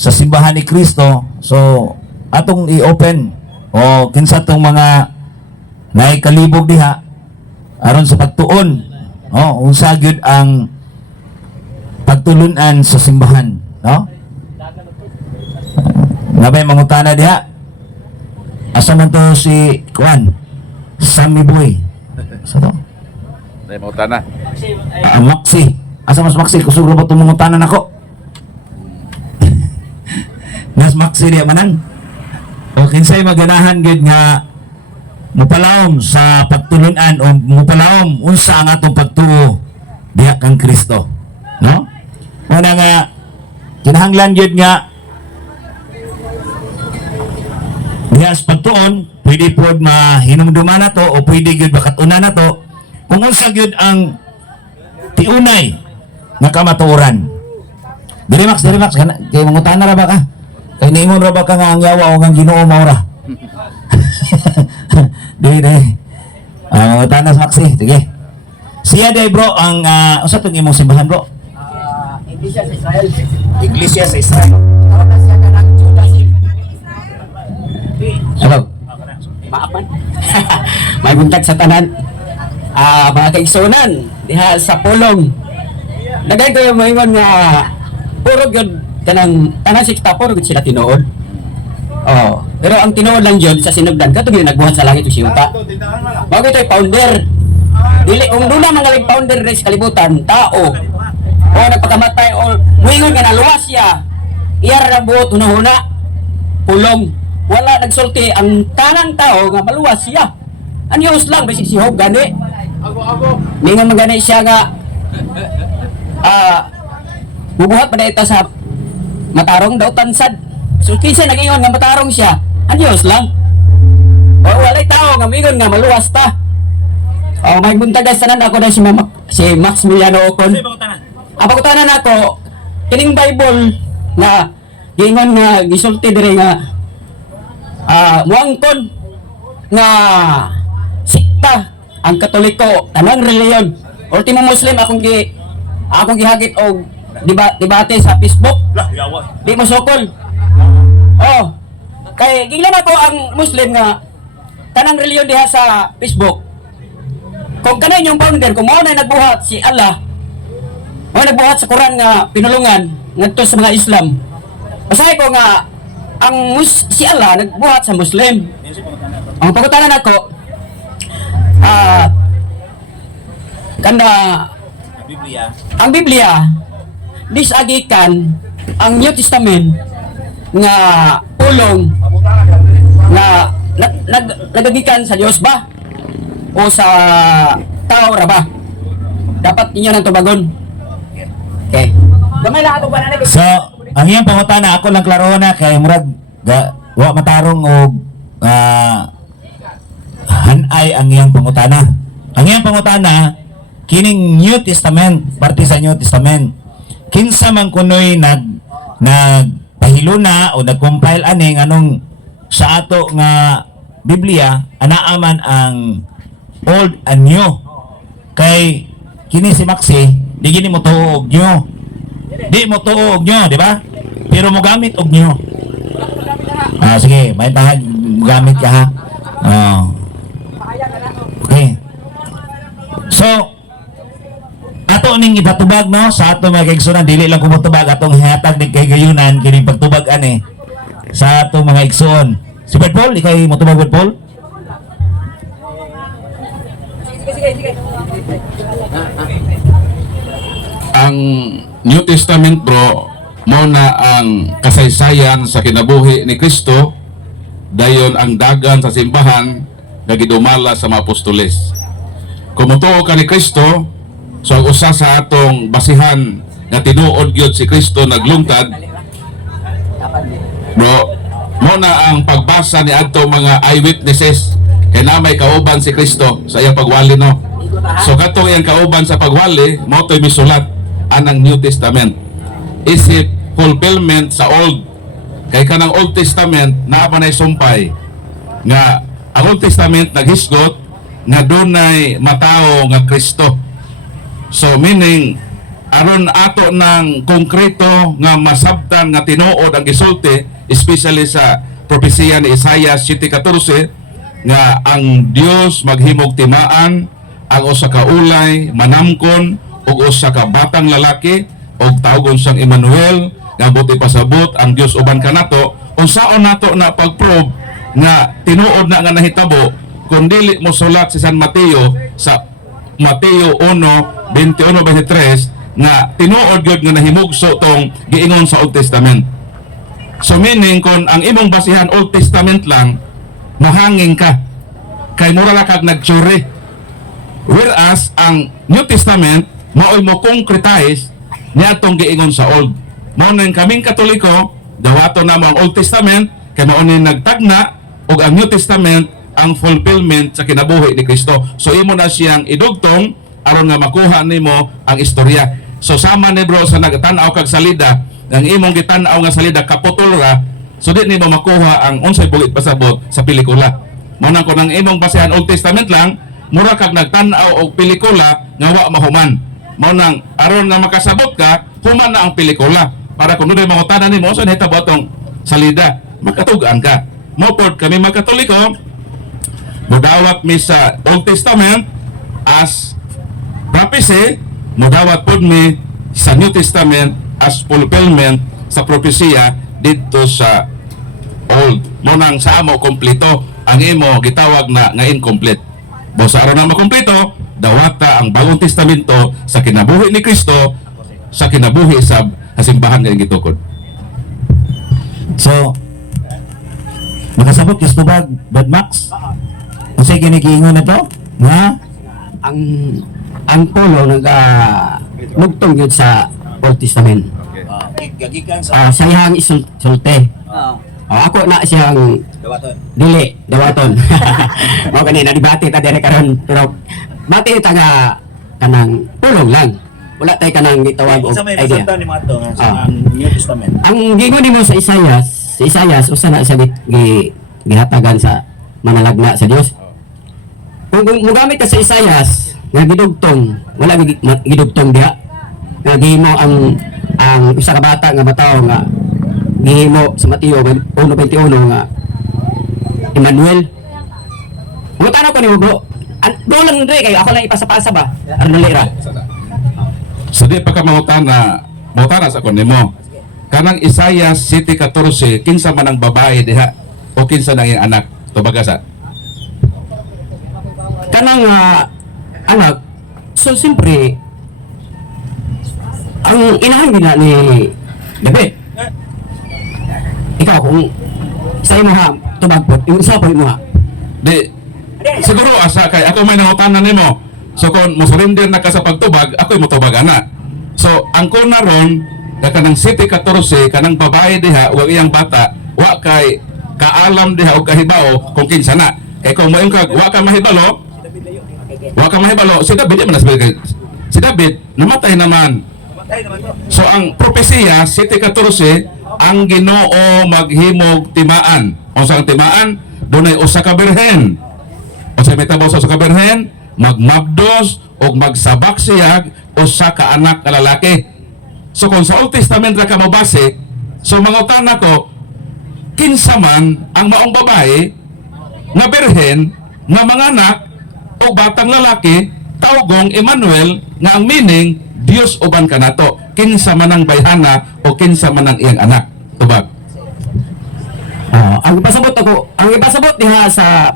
sa simbahan ni Kristo. So atong i-open o kinsa tong mga naikalibog diha aron sa pagtuon, unsa gyud ang pagtulunan sa simbahan, no? Nabay mangutana diha. Asa man to si Kuan? Sammy Boy. Sa to? Dahil mo tana. Maxi. Asa mas Maxi? Kusuro ba itong mangutanan ako? Nas Maxi diya manan. O kinsay maganahan gid nga mupalawom sa pagtulunan o mupalawom unsa ang atong pagtuo diha kang Kristo, no? Una nga kinahanglan gyud nga diha sa pagtuon pwede pod mahinumduman na to o pwede gyud makatuna na to kung unsa gyud ang tiunay nga kamatuoran. Diri Max, kay mangutana ra ba ka? Kay niingon ra ba ka nga ang yawa o ang Ginoo mao ra? Di. Mangutana sa Maxi, sige. Siya day bro ang usa tong imong simbahan bro? Iglesia sa Israel. Iglesia sa Israel. Hello. Maapan. May buntag sa tanan. Mga kaigsunan diha sa pulong. Dagay ko moingon nga puro gyud kanang tanan sikta puro gyud sila tinuod. Pero ang tinuod lang gyud sa sinugdan katong gyud nagbuhat sa langit si Yuta. Mao ito'y founder. Dili kung dula man galing founder sa kalibutan, tao. O nagpakamatay o moingon nga naluwas siya. Iyar ra buot hunahuna. Pulong. Wala nagsulti ang tanang tao nga maluwas siya. Anyos lang basig si Hope gani. Mingon man gani siya nga bubuhat pa dito sa matarong daw tansad. So kinsa nag-ingon nga matarong siya. Anyos lang. O walay tao nga mingon nga maluwas ta. May buntagas tanan ako na si Maximiliano Ocon. Pagkutanan ako kining Bible na gingon nga gisulti dire nga muangkon nga sikta ang Katoliko tanang reliyon ultimo Muslim akong gihagit og debate sa Facebook di mo sokol kay ginglan ako ang Muslim nga tanang reliyon diha sa Facebook kung kanay yung founder kung mao na nagbuhat si Allah mao nagbuhat sa Quran nga pinulungan ngadto sa mga Islam basahin ko nga ang si Allah nagbuhat sa Muslim. Ang pagkutanan ako ang Biblia disagikan ang New Testament nga pulong nga nagagikan sa Dios ba o sa tao ra ba dapat inyo nang tubagon. Okay gamay lang ato ba na So, ang iyang pangutana ako lang klaro na kay murag wa matarong og hanay ang iyang pangutana. Ang iyang pangutana kining New Testament, parte sa New Testament. Kinsa man kunoy nagpahilo na o nag-compile aning anong sa ato nga Biblia anaa man ang Old and New. Kay kini si Maxi, di gini mo tuo og New. Di mo tuo og New, di ba? Pero mo gamit og New. Sige, may tahan gamit ka ha. Okay. So, ato ning ipatubag no sa ato mga kaigsunan dili lang kumutubag atong hihatag ni kay gayunan kini pagtubag ani sa ato mga igsuon. Si Bert Paul, ikay motubag Bert Paul? Ang New Testament bro mo na ang kasaysayan sa kinabuhi ni Kristo dayon ang dagan sa simbahan nga gidumala sa mga apostoles. Kung mutuo ka ni Kristo, so ang usa sa atong basihan nga tinuod gyud si Kristo naglungtad bro mo na ang pagbasa ni adto mga eyewitnesses kay na may kauban si Kristo sa iyang pagwali no. So katong iyang kauban sa pagwali mo to'y misulat anang New Testament. Is it fulfillment sa Old? Kay kanang Old Testament naa pa nay sumpay nga ang Old Testament naghisgot nga dunay matao nga Kristo. So meaning aron ato ng konkreto nga masabtan nga tinuod ang gisulti, especially sa propesiya ni Isaiah 7:14 nga ang Dios maghimog timaan ang usa ka ulay manamkon ug usa ka batang lalaki ug tawgon sang Emmanuel nga buti pasabot ang Dios uban kanato. Unsaon nato na pagprove nga tinuod na nga nahitabo kung dili mo sulat si San Mateo sa Mateo 1:21-23 nga tinuod gyud nga nahimugso tong giingon sa Old Testament. So meaning kung ang imong basihan Old Testament lang, mahanging ka kay mura ra kag nagtsuri. Whereas ang New Testament maoy mo concretize niadtong giingon sa Old. Mao nang kaming Katoliko dawaton na ang Old Testament kay mao ni nagtagna ug ang New Testament ang fulfillment sa kinabuhi ni Kristo. So imo na siyang idugtong aron nga makuha nimo ang istorya. So sama ni bro sa nagtan-aw kag salida, ang imong gitan-aw nga salida kaputol ra, so di nimo makuha ang unsay bulit pasabot sa pelikula. Mao nang kun ang imong basehan Old Testament lang, mura kag nagtan-aw og pelikula nga wa mahuman. Mao nang aron nga makasabot ka, human na ang pelikula para kun dunay mangutanan nimo unsa nahitabo atong salida, makatugan ka. Mao pod kami mga Katoliko, mudawat mi sa Old Testament as prophecy, mudawat pod mi sa New Testament as fulfillment sa propesya dito sa Old. Mo nang sa amo kompleto, ang imo gitawag na nga incomplete. Bosa aron na makompleto, dawata ang Bagong Testamento sa kinabuhi ni Kristo, sa kinabuhi sa simbahan nga gitukod. So, makasabot gusto ba, Brad Max? Kung sa'yo ginigiingon na to? Nga? Ang Polo mugtong yun sa Old Testament. Gagikan Sa iyang isulte. Ako na siyang dawaton. Mao kanina debate ta dire karon, pero bati ta nga kanang pulong lang. Wala tay kanang gitawag og idea. ni mga to sa New Testament. Ang gingon nimo sa Isaias usa na sa gihatagan sa manalagna sa Dios. Kung mugamit ka sa Isaias nga gidugtong, wala gidugtong diha. Nga gihimo ang usa ka bata nga bataw nga gihimo sa Mateo 1:21 nga Emmanuel. Mutan ko nimo bro. Bro lang dre kay ako lang ipasa-pasa ba? Ano lira? So di pa ka mahutana sa kon nimo. Kanang Isaiah 7:14, kinsa man ang babae diha o kinsa nang iyang anak? Tubagasa. Kanang anak, so siyempre ang inahan gina ni David. Ikaw kung sa imo ha tubagpot, yung isa pa mo ha. Di siguro asa kay ako may nangutanan nimo. So kung mo surrender na ka sa pagtubag, ako mo tubag ana. So ang kuna ron kanang 7:14 kanang babae diha ug iyang bata wa kay kaalam diha og kahibao kung kinsa na. Kay kung mo kag wa ka mahibalo, si David man si David namatay naman. So ang propesya 7:14 ang Ginoo maghimog timaan. Unsa ang timaan? Dunay usa ka birhen. Unsa may tabaw sa usa ka birhen? Magmabdos o magsabak siya usa ka anak na lalaki. So kung sa Old Testament ra ka mabase, so mangutan nako kinsa man ang maong babae nga birhen nga manganak o batang lalaki tawgong Emmanuel nga ang meaning Dios uban kanato. Kinsa man ang bayhana o kinsa man ang iyang anak. Tubag. Ang ipasabot diha sa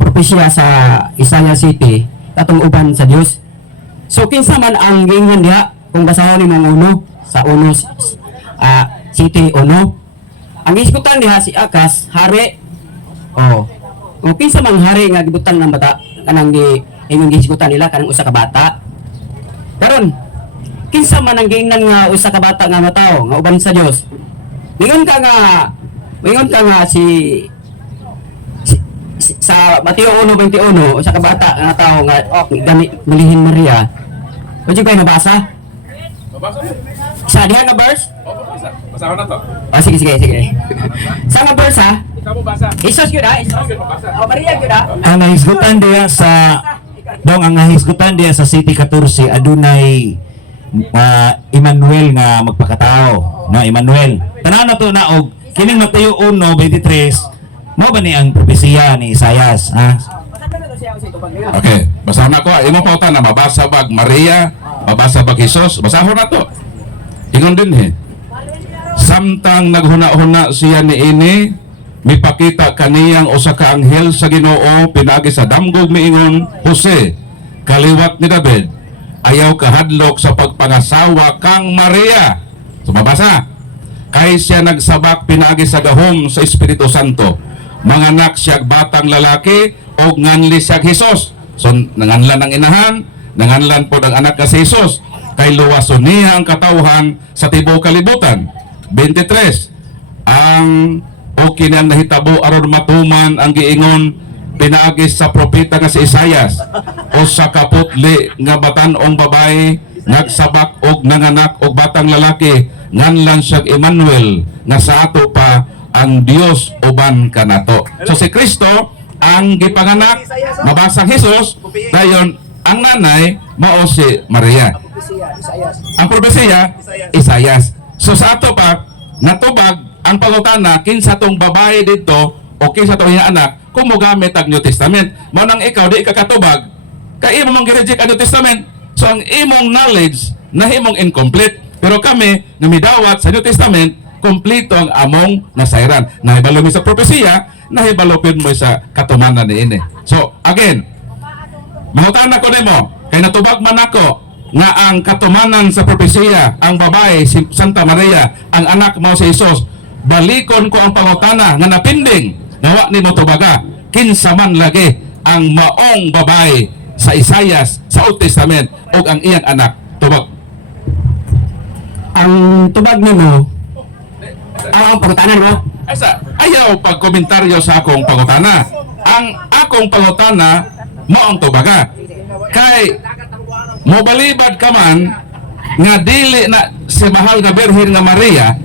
propesya sa Isaiah City katong uban sa Dios. So kinsa man ang giingon diha kung basahon nimo ang sa City 1. Ang iskutan diha si Akas hari. Kung kinsa man hari nga gibutan ng bata kanang imong giskutan nila kanang usa ka bata. Karon kinsa man ang giingnan nga usa ka bata nga mataw nga uban sa Dios. Mingon ka nga sa Mateo 1:21 usa ka bata nga tao nga gani Milihin Maria. Pwede ba nabasa? Sa diha nga verse? Basahan na to. Sige. Sa nga verse ha? Ikaw mo basa. Isos yun ha? Maria yun ha? Ang nahisgutan diya sa ang nahisgutan diya sa City 14 adunay Emmanuel nga magpakatao, no? Emmanuel. Tanaw na to na og kining Mateo 1:23 mo ba ni ang propesiya ni Isayas, ha? Okay, basahan na ko. Imo pauta na mabasa bag Maria, mabasa bag Jesus, basahon na to. Ingon din samtang naghuna-huna siya ni ini, mipakita kaniyang usa ka anghel sa Ginoo pinaagi sa damgog miingon, Jose, kaliwat ni David, ayaw kahadlok sa pagpangasawa kang Maria. So mabasa, kay siya nagsabak pinaagi sa gahom sa Espiritu Santo, manganak siya batang lalaki o nganli siya Jesus. So nanganlan ang inahan, nanganlan po ang anak nga si Jesus, kay luwason niya ang katawhan sa tibuok kalibutan. 23, ang o kinang nahitabo aron matuman ang giingon pinaagis sa propeta nga si Isayas, o sa kaputli nga batan-ong babae nagsabak og nanganak og batang lalaki nganlan siya Emmanuel, nga sa ato pa ang Dios uban kanato. So si Kristo ang gipanganak, mabasang Jesus, dayon ang nanay mao si Maria. Ang propesiya Isayas. So sa ato pa natubag ang pangutana kinsa tong babae dito o kinsa tong iyang anak kung mogamit ang New Testament. Mao nang ikaw di ka katubag kay imo mong gi-reject ang New Testament. So ang imong knowledge nahimong incomplete. Pero kami nga midawat sa New Testament, kompleto ang among nasayran. Nahibalo mi sa propesiya, nahibalo pid mo sa katumanan niini. So again, mangutana ko nimo kay natubag man ako nga ang katumanan sa propesiya, ang babae si Santa Maria, ang anak mo si Jesus, balikon ko ang pangutana nga napinding nawa ni mo tubaga kinsa man lagi ang maong babae sa Isayas sa Old Testament o ang iyang anak. Tubag. Ang tubag nimo ang pangutanan mo. Asa, ayaw pagkomentaryo sa akong pangutana. Ang akong pangutana mo ang tubaga. Kay mobalibad ka man nga dili na si mahal nga Birhen nga Maria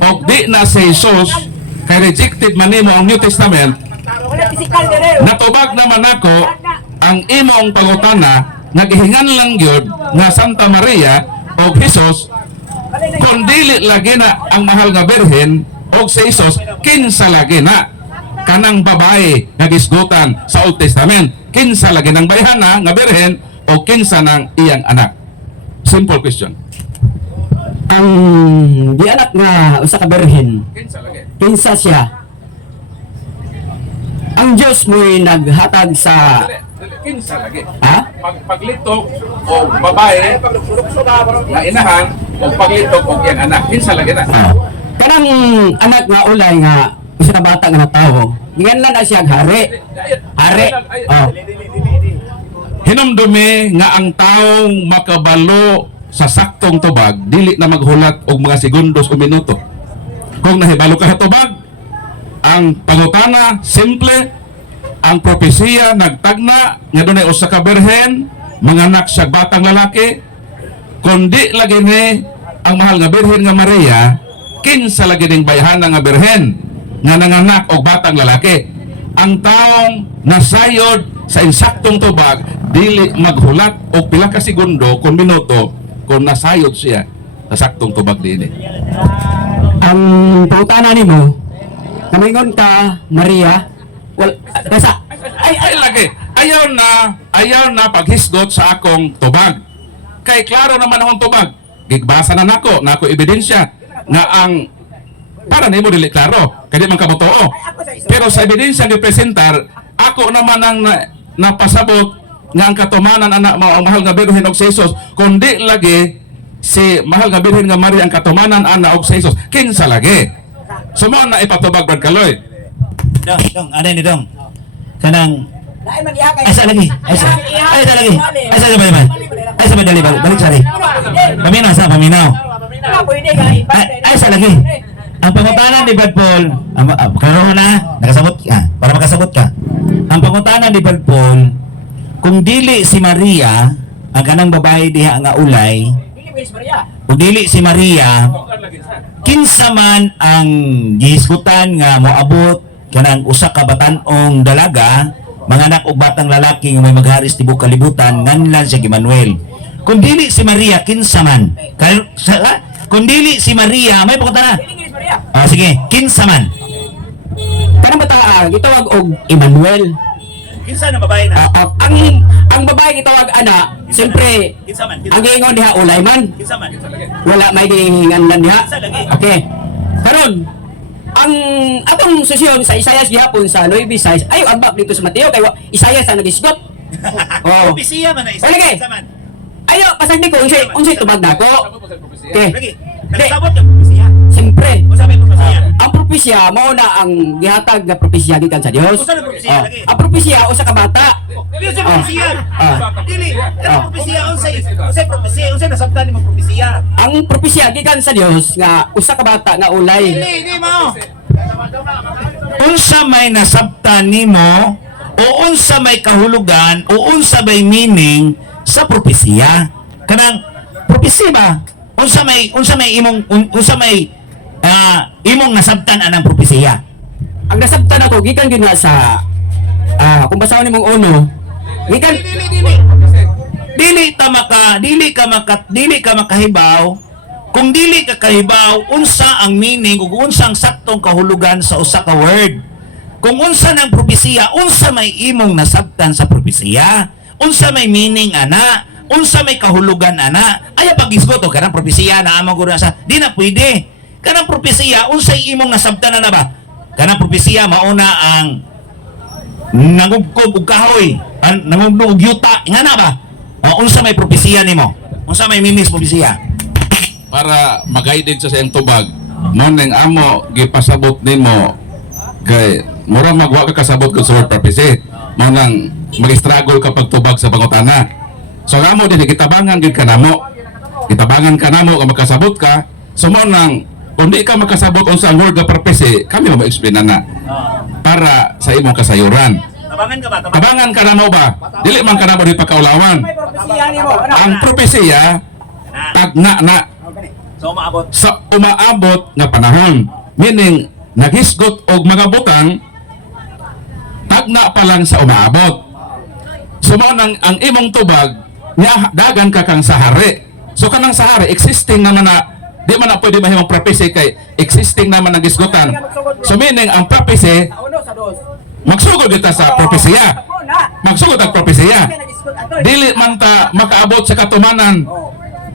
o di na si Jesus kay rejected man nimo ang New Testament. Natubag naman ako ang imong pangutana nga gihingan lang gyud nga Santa Maria o Jesus kung dili lagi na ang mahal nga Birhen o si Jesus, kinsa lagi na kanang babae nga gisgutan sa Old Testament, kinsa lagi ng bayhana nga Birhen o kinsa ng iyang anak. Simple question. Ang di anak nga usa ka birhen, Kinsa lagi? kinsa siya? Ang Diyos mo'y naghatag sa Kinsa lagi? ha? Paglitok o babae na inahan o paglitok o iyang anak, kinsa lagi na? Kanang anak nga ulay nga usa ka bata nga tawo, nganlan na siya hari. Hari. Oh. Hinumdumi nga ang taong makabalo sa saktong tubag dili na maghulat og mga segundos o minuto. Kung nahibalo ka sa tubag, ang pangutana simple, ang propesiya nagtagna nga dunay usa ka birhen manganak siya batang lalaki, kundi lagi ni ang mahal nga birhen nga Maria, kinsa lagi ning bayhana nga birhen nga nanganak og batang lalaki. Ang taong nasayod sa insaktong tubag dili maghulat og pila ka segundo kung minuto kung nasayod siya sa saktong tubag dinhi. Ang pangutana nimo, namingon ka Maria, wal basta Ay lagi, ayaw na paghisgot sa akong tubag. Kay klaro naman akong tubag. Gigbasa na nako ebidensya nga ang para nimo dili klaro, kay di man ka motoo. Pero sa ebidensya ni presentar, ako naman ang napasabot nga ang katumanan anak mo ang mahal nga Birhen og si Jesus, kundi lagi si mahal nga Birhen nga Maria ang katumanan anak og si Jesus. Kinsa lagi? Sumo na ipatubag Brad Kaloy. Dong, ano ni dong? Kanang Asa lagi? Asa lagi? Asa ba? Asa ba dali balik sari? Paminaw. Asa lagi? Ang pangutanan ni Brad Paul, karon na nakasagot ka para makasagot ka. Ang pangutanan ni Brad Paul, kung dili si Maria ang kanang babae diha nga ulay, kung dili si Maria, kinsa man ang gihisgutan nga moabot kanang usa ka batan-ong dalaga, manganak og batang lalaki nga may magharis tibuok kalibutan, nganlan siya Emmanuel. Kung dili si Maria, kinsa man. Kung dili si Maria, may pukunta na. Sige, kinsa man. Kanang bata gitawag og Emmanuel. Kinsa na babae na? Ang babae gitawag ana, siyempre Kinsa man. ang giingon diha ulay man. Kinsa man. Wala may gihingan diha. Kinsa lagi? Okay. Karon ang atong sesyon sa Isayas gihapon sa 9:6 ay agbak dito sa Mateo kay Isayas ang nagisgot. Oh. Propesiya man na isa. Lagi. Kinsa man. Ayo pasagdi ko unsay tubag nako. Okay. Lagi. Nagsabot yung propesiya. Siyempre, Unsa may propesiya? ang propesya mao na ang gihatag nga propesya gikan sa Dios. Unsa na propesiya Oh. lagi? Ang propesya usa ka bata. Dili sa propesiya. Ah. Dili. Kanang propesiya unsay propesiya, unsay nasabtan nimo propesiya? Ang propesya gikan sa Dios nga usa ka bata nga ulay. Dili mao. Unsa may nasabtan nimo o unsa may kahulugan o unsa may meaning sa propesiya? Kanang propesiya ba? Unsa may imong nasabtan anang propesiya? Ang nasabtan ako gikan gyud na sa kung basahon nimong uno, gikan Dili ka makahibaw kung dili ka kahibaw unsa ang meaning ug unsa ang saktong kahulugan sa usa ka word. Kung unsa ng propesiya, unsa may imong nasabtan sa propesiya, unsa may meaning ana, unsa may kahulugan ana. Aya pagisgot og kanang propesiya na among guro sa di na pwede. Kanang propesiya unsay imong nasabtan na ba? Kanang propesiya mauna ang nangugkob og kahoy, nangugnog og yuta, ngana ba? Unsa may propesiya nimo? Unsa may meaning sa propesiya? Para mag-guided sa iyang tubag, mo nang amo gipasabot nimo kay mura magwa ka kasabot ko sa word prophecy, mo nang mag-struggle kapag tubag sa pangutana. So amo din gitabangan gid kanamo. Gitabangan kanamo kung makasabot ka. So mo nang kung di ka makasabot unsa ang word nga prophecy, kami mo explain na para sa imong kasayuran. Tabangan ka ba? Tabangan ka namo ba? Dili man ka namo di pagkaulawan. Ang propesiya tagna na So maabot. sa umaabot nga panahon, meaning naghisgot og mga butang tagna pa lang sa umaabot. So mao nang ang imong tubag nya dagan ka kang sahari. So kanang sahari existing naman na di man na pwede mahimong prophecy kay existing naman ang gisgotan. So meaning ang prophecy magsugod kita sa propesiya. Magsugod ang propesiya. Dili man ta makaabot sa katumanan.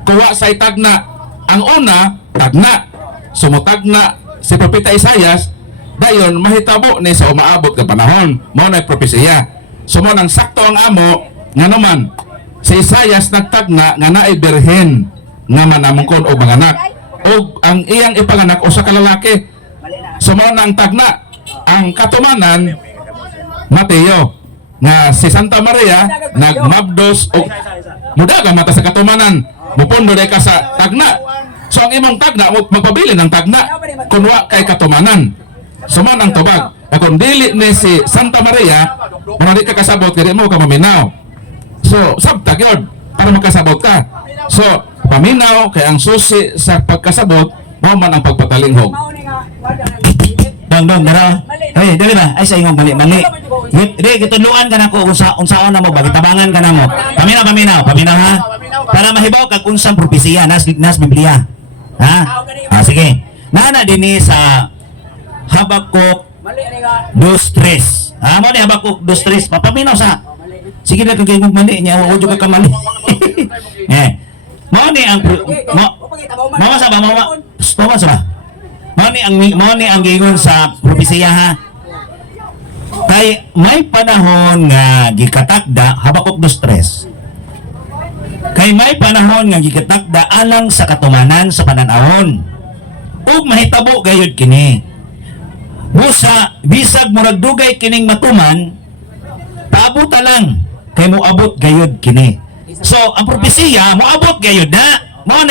Kuwa sa tagna. Ang una, tagna. Sumutagna si Propeta Isayas, dayon mahitabo ni sa umaabot ka panahon. Mao na propesiya. So mo nang sakto ang amo nga naman si Isayas nagtagna nga naay birhen nga manamungkon og manganak. Og ang iyang ipanganak usa ka lalaki. So mo nang tagna ang katumanan Mateo nga si Santa Maria nagmabdos og mudaga mata sa katumanan mupondo day ka sa tagna. So ang imong tagna magpabili ng tagna kunwa kay katumanan. So mo nang tubag kung dili ni si Santa Maria muna di ka kasabot kaya mo ka maminaw. So sabtag yun para makasabot ka. So paminaw kay ang susi sa pagkasabot mao man ang pagpatalinghog. Dong, dara. Ay, dali ba? Ay, sa ingong mali. Di, gitudluan ka na ko unsaon na mo ba? Gitabangan ka na mo. Paminaw ha? Para mahibaw kag unsang propesiya nas Biblia. Ha? Sige. Nana dinhi sa Habakuk 2:3. Mo ni Habakuk 2:3. Papaminaw sa. Sige na kag ingong mali niya, wa jud ka mali. Mo ni ang Mama sa ba? Mao ni ang gingon sa propesiya ha. Kay may panahon nga gikatakda Habakuk 2:3. Kay may panahon nga gikatakda alang sa katumanan sa pananahon. Ug mahitabo gayud kini. Busa bisag murag dugay kining matuman, paabot lang kay moabot gayud kini. So ang propesiya moabot gayud na. Mao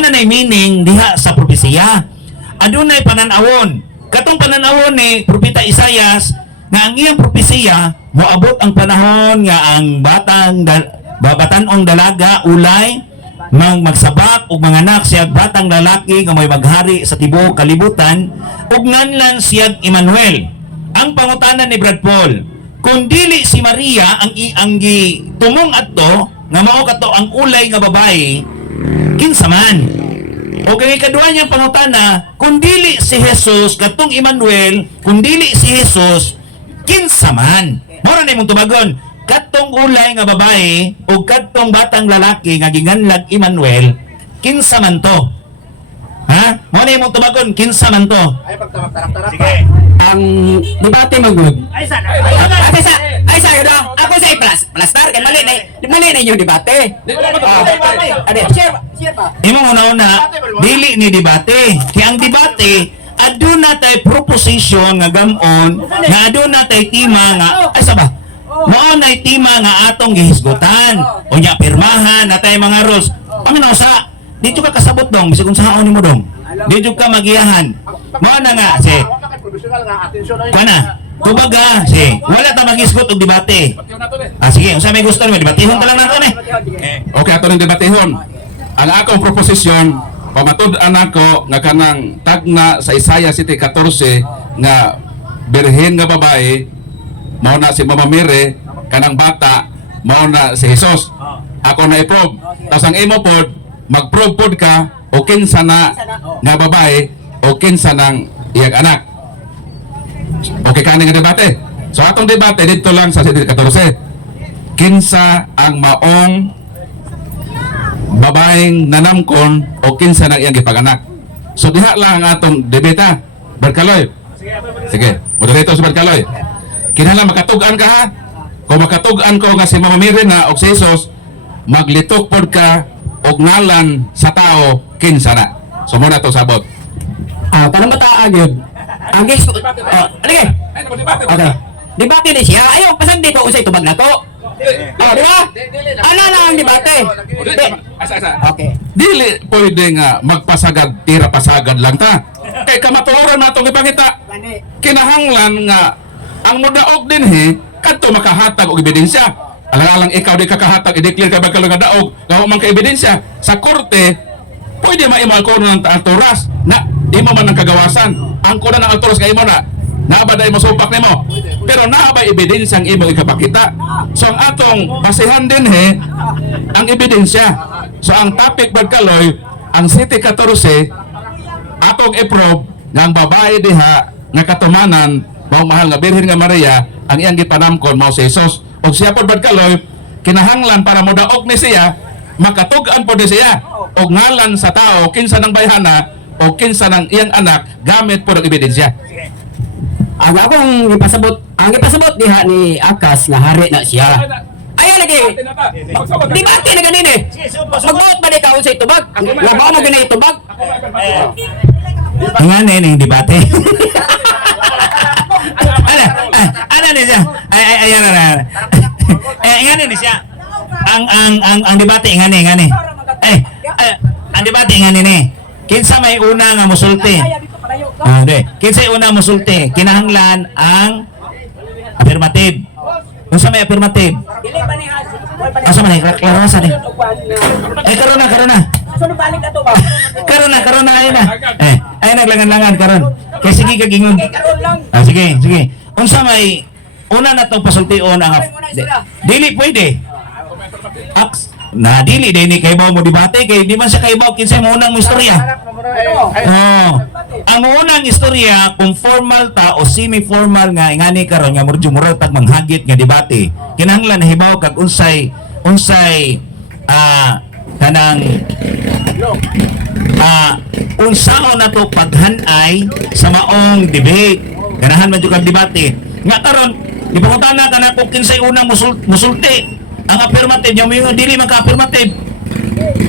na meaning diha sa propesiya. Adunay pananawon. Katong pananawon ni Propeta Isayas nga ang iyang propesiya moabot ang panahon nga ang batan-ong dalaga ulay magsabak ug manganak siya batang lalaki nga may maghari sa tibuok kalibutan ug nganlan siya Emmanuel. Ang pangutanan ni Brad Paul, kung dili si Maria ang gitumong adto nga mao kato ang ulay nga babae kinsa man. O kay kadua niyang pangutana, kung dili si Jesus katong Emmanuel, kung dili si Jesus kinsa man. Mora na imong tubagon, katong ulay nga babae o katong batang lalaki nga ginganlag Emmanuel, kinsa man to? Ha? Mora na imong tubagon, kinsa man to? Sige. Ang debate magud. Ay sa yun ako sa plastar kay mali na yung debate. Ade, share pa. Imong una-una, dili ni debate. Kaya ang debate, aduna tay proposition nga gamon, nga aduna tay tema nga, ay saba, mao nay tema nga atong gihisgutan. Unya pirmahan na tay mga rules. Paminaw sa, dito ka kasabot dong, bisig kung sahaon nimo dong. Dito ka magiyahan. Mao na nga, si, kana, tubaga, si, wala ta maghisgot og debate. Sige, unsa may gusto nimo, debatehon ta lang nato ni. Okay, ato ning debatehon. Ang akong proposisyon, pamatud-an ako nga kanang tagna sa Isaiah City 14 nga birhen nga babae mao na si Mama Mary, kanang bata mao na si Jesus. Ako na i-prove. Tapos ang imo pod, mag-prove pod ka o kinsa na nga babae o kinsa nang iyang anak. Okay kani nga debate. So atong debate dito lang sa City 14. Kinsa ang maong babaeng nanamkon o kinsa nang iyang gipaganak. So diha lang ang atong debate. Barkaloy. Sige, moderator si Barkaloy. Kinahanglan makatug-an ka ha. Kung makatug-an ko nga si Mama Mary na og si Jesus, maglitok pod ka og ngalan sa tao kinsa na. So muna to sabot. Tanong bata agad. Ang guys, alige. Okay. Debate ni siya. Ayaw, pasan dito usay tubag na to. Di ba? Ano na ang debate? Okay. Dili pwede nga magpasagad, tira pasagad lang ta. Kay kamatuoran natong ipangita. Kinahanglan nga ang mudaog din kadto makahatag og ebidensya. Alang-alang ikaw di kakahatag i-declare kay bagkalo nga daog, nga man ka ebidensya sa korte, pwede maimal ko ng alturas na imo man ang kagawasan. Ang kuna ng alturas kay imo na nabaday mo supak nimo. Pero naabay ebidensyang imo ikapakita. So ang atong basihan din ang ebidensya. So ang topic bagkaloy, ang City 14 atong i-prove nga ang babae diha nga katumanan mao mahal nga Birhen nga Maria ang iyang gipanamkon mao si Jesus. Og siya pod bagkaloy kinahanglan para modaog ni siya makatug-an pod ni siya og ngalan sa tao kinsa nang bayhana o kinsa nang iyang anak gamit pod og ebidensya. Ang akong ipasabot diha ni Akas nga hari na siya. Ayaw lagi. Debate na ganini. Magbuot ba di ka usay tubag? Labaw mo ganay tubag? Ang ano yung debate? Ano ni siya? Ayan na. Ingani ni siya. Ang debate ingani. Ang debate ingani ni. Kinsa may una nga musulti? Kinsa una musulti? Kinahanglan ang affirmative. Unsa may affirmative? Asa man klaro sa ni? Karon na. Karon na ayun na. Ay naglangan-langan karon. Kay sige ka gingon. Sige. Unsa may una na tong pasultion ang dili pwede. Dili ni kaybaw mo debate kay di man siya kaybaw kinsa mo unang istorya. Ang unang istorya kung formal ta o semi-formal nga ingani karon nga murag tag manghagit nga debate. Kinahanglan hibaw kag unsay kanang unsaon na to paghanay sa maong debate. Ganahan man jud kag debate. Nga karon ipangutana ka na kung kinsay unang musulti. Ang affirmative yung may dili man ka affirmative.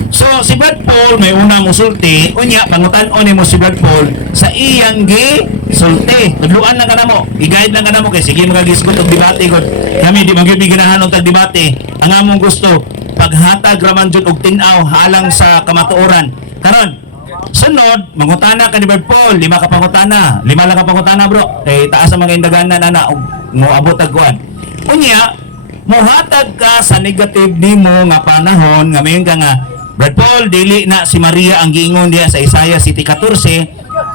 So si Brad Paul may unang musulti, unya pangutan-on nimo si Brad Paul sa iyang sulti. Tudluan lang kanamo, i-guide lang kanamo kay sige magagisgot og debate gud. Kami di man gyud ganahan og tag debate. Ang among gusto paghatag raman jud og tin-aw halang sa kamatuoran. Karon sunod, mangutana ka ni Brad Paul, 5 ka pangutana. 5 lang ka pangutana bro. Kay taas ang mga indaganan ana og moabot og kuan. Unya mohatag ka sa negative nimo nga panahon nga mayon ka nga Brad Paul dili na si Maria ang giingon diha sa Isaiah City 14.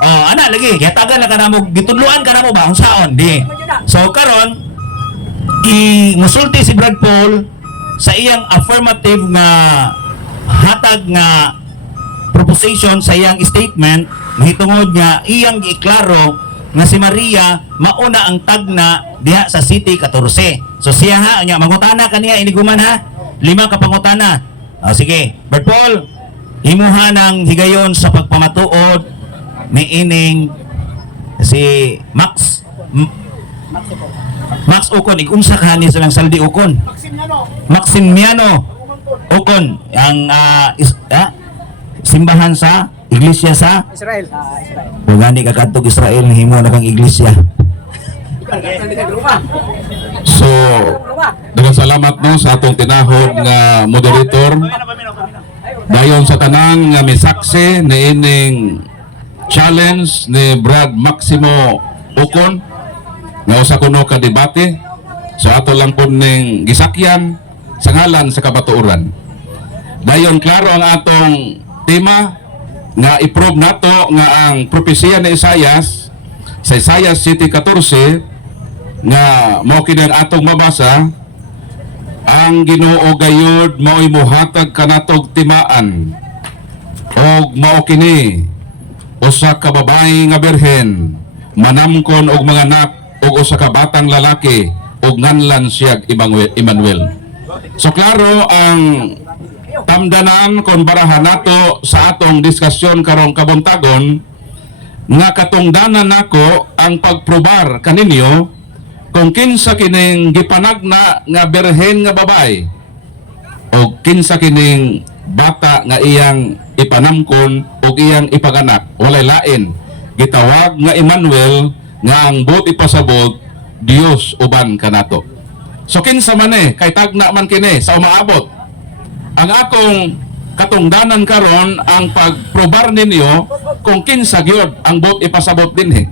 Ana lagi gihatagan na kanamo gitudluan kanamo ba unsaon di. So karon musulti si Brad Paul sa iyang affirmative nga hatag nga proposition sa iyang statement mahitungod nga iyang giklaro nga si Maria mauna ang tagna diha sa City 14. So siya ha, nya mangutana kaniya iniguman ha. 5 ka pangutana. Sige, Bert Paul, imuha ng higayon sa pagpamatuod ni ining si Max Ukon, ikunsa ka ni silang saldi Ukon. Maximiano Ukon, ang simbahan sa iglesia sa Israel. kung gani ka kadtog Israel himo na kang iglesia. So, daghang salamat no sa atong tinahod nga moderator. Dayon sa tanan nga misaksi ni ining challenge ni Brad Maximo Ukon nga usa kuno ka debate. So ato lang po ning gisakyan sa ngalan sa kabatuoran. Dayon klaro ang atong tema nga i-prove nato nga ang propesya ni Isaias sa Isaias City 14 nga mao kini ang atong mabasa, ang Ginoo gayud mao'y mohatag kanatog timaan og mao kini usa ka babae nga birhen manamkon og mga anak og usa ka batang lalaki og nganlan siya Emmanuel. So klaro ang tamdanan kon barahan nato sa atong diskusyon karong kabuntagon nga katungdanan nako ang pagprobar kaninyo kung kinsa kining gipanagna nga birhen nga babae o kinsa kining bata nga iyang ipanamkon o iyang ipaganak, walay lain gitawag nga Emmanuel nga ang buot ipasabot Dios uban kanato. So kinsa man kay tagna man kini sa umaabot. Ang akong katungdanan karon ang pagprobar ninyo kung kinsa gyud ang buot ipasabot dinhi.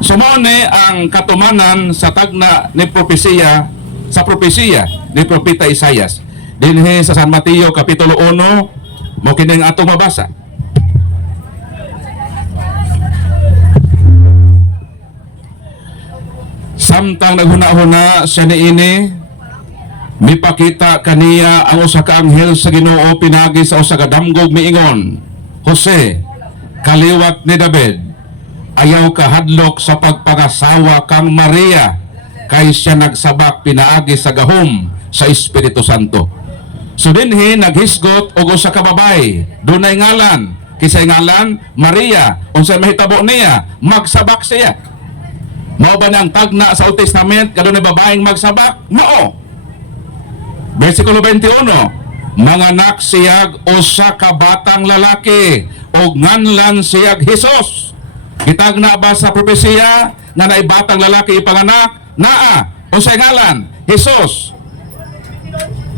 Sumone ang katumanan sa tagna ni propesiya sa propesiya ni propeta Isaias dinhi sa San Mateo kapitulo 1 mo kining atong mabasa. Samtang naghuna-huna siya niini, mipakita kaniya ang usa ka anghel sa Ginoo pinagi sa usa ka damgog miingon, Jose, kaliwat ni David, ayaw ka hadlok sa pagpangasawa kang Maria, kay siya nagsabak pinaagi sa gahom sa Espiritu Santo. So dinhi naghisgot og usa ka babae, dunay ngalan, kisay ngalan Maria, unsay mahitabo niya, magsabak siya. Mao ba nang tagna sa Old Testament kadunay babaeng magsabak? Mao. Versikulo 21, manganak siyag usa ka batang lalaki og nganlan siyag Hesus. Gitagna ba sa propesiya na naay batang lalaki ipanganak? Naa. Unsay ngalan? Hesus.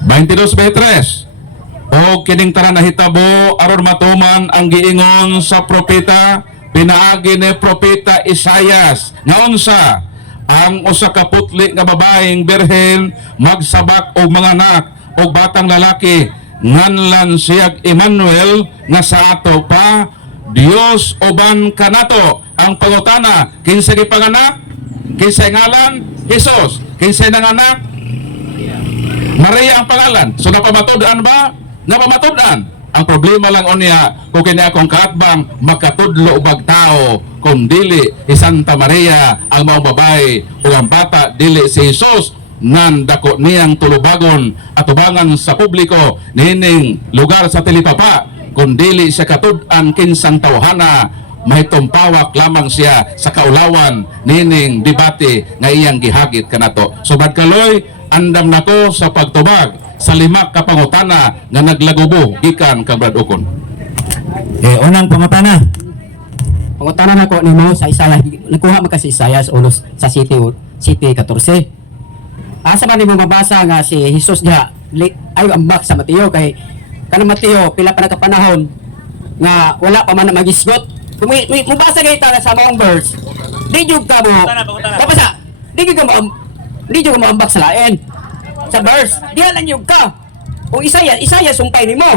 22:23. O kining tanan nahitabo aron matuman ang giingon sa propeta pinaagi ni propeta Isaias nga unsa ang usa ka putli nga babaeng birhen magsabak og mga anak og batang lalaki nganlan siyag Emmanuel nga sa ato pa Dios uban kanato. Ang pangutana, kinsa gipanganak? Kinsa ngalan? Jesus. Kinsa nanganak? Maria ang pangalan. So napamatud-an ba? Napamatud-an. Ang problema lang unya kung kini akong kaatbang makatudlo ubag tao kung dili si Santa Maria ang maong babae o ang bata dili si Jesus nan dako niyang tulubagon at ubangan sa publiko nining lugar sa Tilipapa kung dili siya katud-an kinsang tawhana mahitumpawak lamang siya sa kaulawan nining debate nga iyang gihagit kanato. So badkaloy andam nako sa pagtubag sa 5 ka pangutana nga naglagubo gikan kang Brad Ukon. Unang pangutana. Pangutana nako nimo sa Isaias, nakuha man kasi Isaias ulos sa City 14. Asa man nimo mabasa nga si Jesus diha ay ambak sa Mateo kay kanang Mateo pila pa nakapanahon nga wala pa man na magisgot. Mubasa gayta sa maong verse. Di jud ka mo. Papasa. Di jud ka mo ambak sa lain. Sa verse, diyan lang yung ka. Kung Isaias sumpay nimo.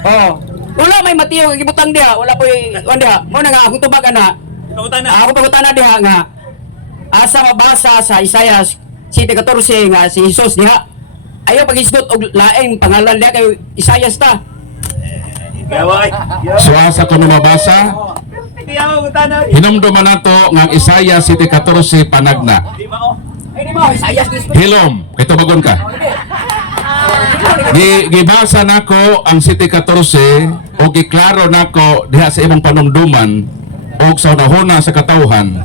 Oh, wala may Mateo nga gibutang diha, wala po diha. Mo na nga akong tubag ana. Ako pangutana diha nga asa mabasa sa Isaias 7:14 nga si Jesus diha ayaw pagisgot og laing pangalan niya kay Isayas ta. So asa ko na mabasa, hinumduman nato nga ang Isaiah 7:14 panagna. Ay di mo Isayas dis. Hilom, kay tubagon ka. Gibasa nako ang 7:14 o giklaro nako diha sa imong panumduman o sa unahuna sa katawhan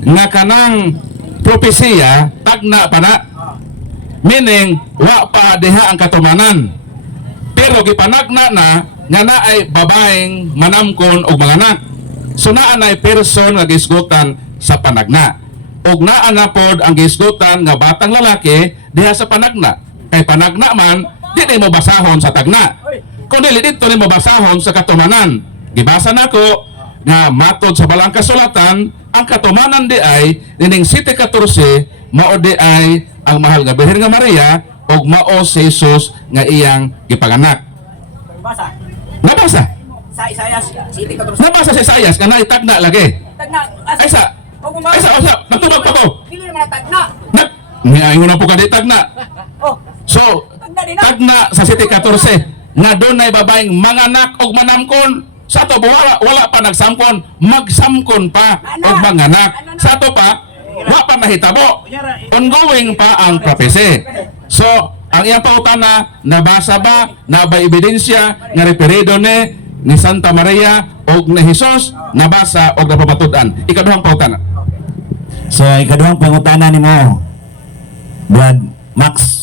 nga kanang propesiya tagna pa na, meaning wa pa diha ang katumanan, pero gipanagna na nga naay babaeng manamkon og mga anak. So naa nay person nga gisgutan sa panagna, ug naa na pod ang gisgutan nga batang lalaki diha sa panagna. Kay panagna man di mo basahon sa tagna, kundi dito mo basahon sa katumanan. Gibasa nako nga matod sa balang kasulatan, ang katumanan di ay nining 7:14 mao di ay ang mahal nga Birhen nga Maria ug mao si Jesus nga iyang gipanganak. Basa. Nabasa? Sa Isayas City ka Nabasa sa Isaiah nga naitagna lagi. Tagna. Aysa? Aysa? Natubag pa ko. Dili naman tagna. Ngayon na po ka di tagna. Oh, So, tagna sa 7:14 nga doon ay babaeng manganak og manamkon. Sa to wala pa nagsamkon, magsamkon pa og manganak. Sa to pa wa pa nahitabo. Ongoing pa ang prophecy. So, ang iyang pautana nabasa ba na ba ebidensya nga referido ni Santa Maria og ni Jesus nabasa og napamatud-an. Ikaduhang pautana. So ikaduhang pangutana nimo, Brad Max.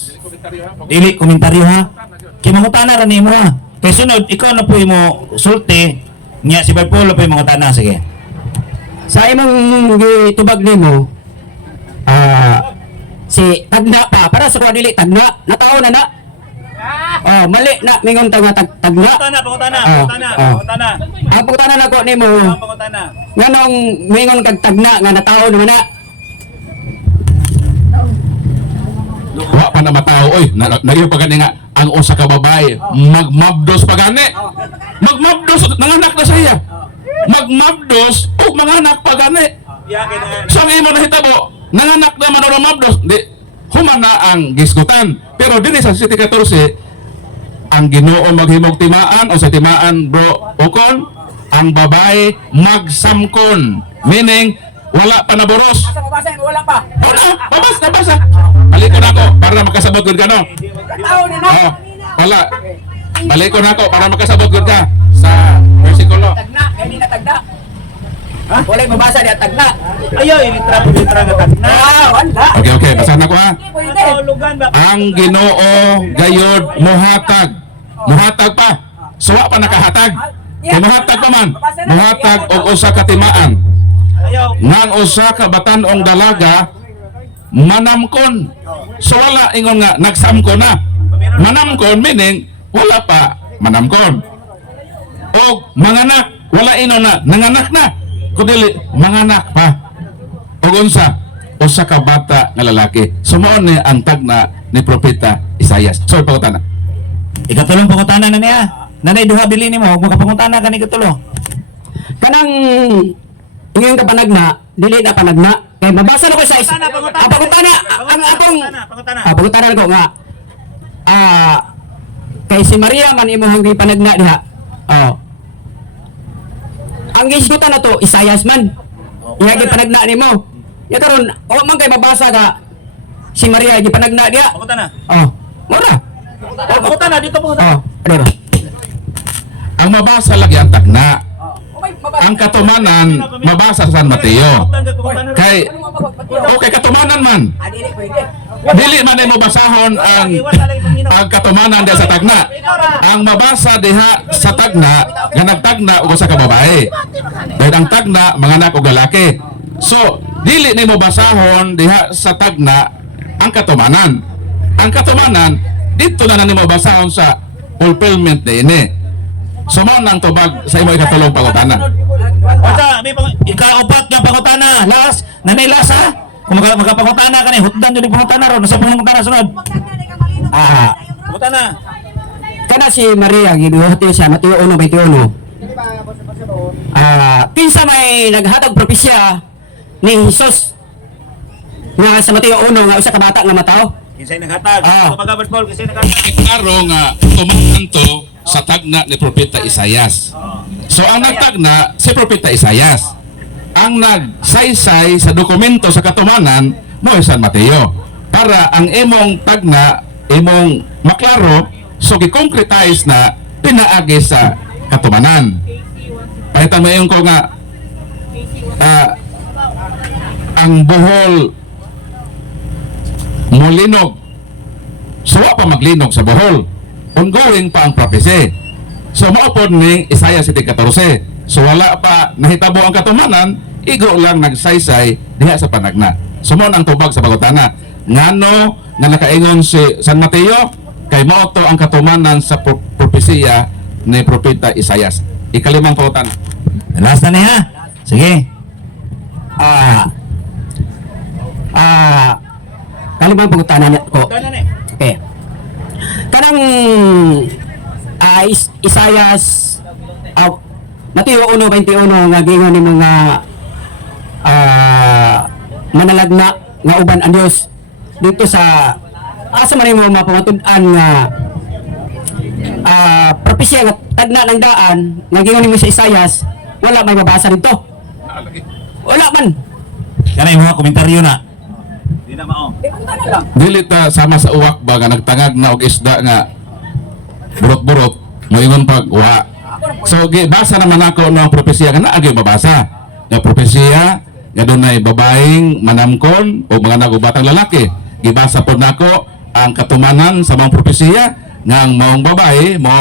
Dili komentaryo ha. Kimangutana ra nimo ha. Kay sunod ikaw na po imo sulti nya si Barpolo po imong utana sige. sa imong gitubag nimo si tagna pa para sa kuha dili tagna nataon na na. Oh, mali na mingon tagna tagna. Pangutana. Ang pangutana nako nimo Pangutana. nganong mingon kag tagna nga nataon naman na. Wa pa na matao oy, nagyo pa gani nga ang usa ka babae magmabdos pa gani. Magmabdos nanganak na siya. Magmabdos ug manganak pa gani. Yakin na. Sa imo nahitabo, nanganak na man o mabdos, di human na ang gisgutan. Pero dili sa 7:14 ang Ginoo maghimog timaan o sa timaan bro ukon ang babae magsamkon, meaning wala pa naboros. Asa mo basa wala pa. Nabasa. Balikon ako para makasabot gud ka no. Nataon na na. Oh, wala. Balikon ako para makasabot gud ka sa bersikulo. Tagna kay di na tagna. Ha? Wala mabasa diya tagna. Ayaw, ilitra nga tagna. Wala. Okay, basahan ako ha. Pwede. Lugan ba? Ang Ginoo gayod muhatag pa. So wa pa nakahatag. Kay muhatag pa man. Muhatag og usa ka timaan. Ayaw. Nang usa ka batan-ong dalaga manamkon. So wala ingon nga nagsamkon na. Manamkon meaning wala pa manamkon. Og manganak, wala ingon na nanganak na. Kundi manganak pa. Og unsa? Usa ka bata nga lalaki. Sumoon ni ang tagna ni propeta Isaias. So pangutana. Ikatulong pangutana na niya. Nanay duha bili nimo ug makapangutana kani katulo. Kanang ingon ka panagna, dili na panagna. Kay mabasa na ko sa pangutana ang akong pangutana ko nga kay si Maria man imong panagna diha. Oh. Ang gisgutan na to Isayas man. Iya gipanagna nimo. Ya karon o man kay mabasa ka si Maria gipanagna diha. Pangutana. Oh. Mura. Pangutana dito pangutana. Oh, ano ba? Ang mabasa lagi ang tagna. Ang katumanan mabasa sa San Mateo. Kay okay katumanan man. Dili man ay mabasahon ang katumanan diha sa tagna. Ang mabasa diha sa tagna nga nagtagna og usa ka babae. Dahil ang tagna manganak og lalaki. So, dili ni mabasahon diha sa tagna ang katumanan. Ang katumanan dito na nimo basahon sa fulfillment ni. So mo nang tubag sa imo ikatulong pangutana. Basta, may Ikaapat nga pangutana. Last, nanay last ha. Kung magapangutana ka ni hutdan jud pangutana ron sa pangutana sunod. pangutana. Kana si Maria gibuhati sa Mateo 1:21. Kinsa may naghatag propesya ni Jesus nga sa Mateo 1 nga usa ka bata nga mataw. Kinsay naghatag. Ah. Kapag Paul, kinsay naghatag. Klaro nga tumanan to sa tagna ni Propeta Isayas. So ang nagtagna si Propeta Isayas. Ang nagsaysay sa dokumento sa katumanan mo San Mateo. Para ang imong tagna, imong maklaro, so gi-concretize na pinaagi sa katumanan. Pahitang mo ko nga ang Bohol mulinog. So wa pa maglinog sa Bohol. Ongoing pa ang prophecy. So maupod ning Isaiah 7:14. So wala pa nahitabo ang katumanan, igo lang nagsaysay diha sa panagna. So mo ang tubag sa pagutana. Ngano nga nakaingon si San Mateo kay mao to ang katumanan sa propesiya ni Propeta Isayas. Ikalimang pangutana. Last na niya. Sige. Kalimang pagutanan ko. Tanan eh. Okay. Kanang Isayas Mateo 1:21 nga gingon ni mga manalagna nga uban ang Dios dito sa asa man mo mapamatud-an nga propesya nga tagna ng daan nga gingon ni sa Isayas wala may mabasa dito. Wala man. Kana yung mga komentaryo na. Di na mao. Dili ta sama sa uwak ba nga nagtangag na og isda nga burot-burot moingon pag wa. So gibasa naman ako ng propesya nga naa gyud mabasa. Nga propesya nga dunay babaeng manamkon o mga nagubatang lalaki. Gibasa pod nako ang katumanan sa mga propesya nga ang maong babae mo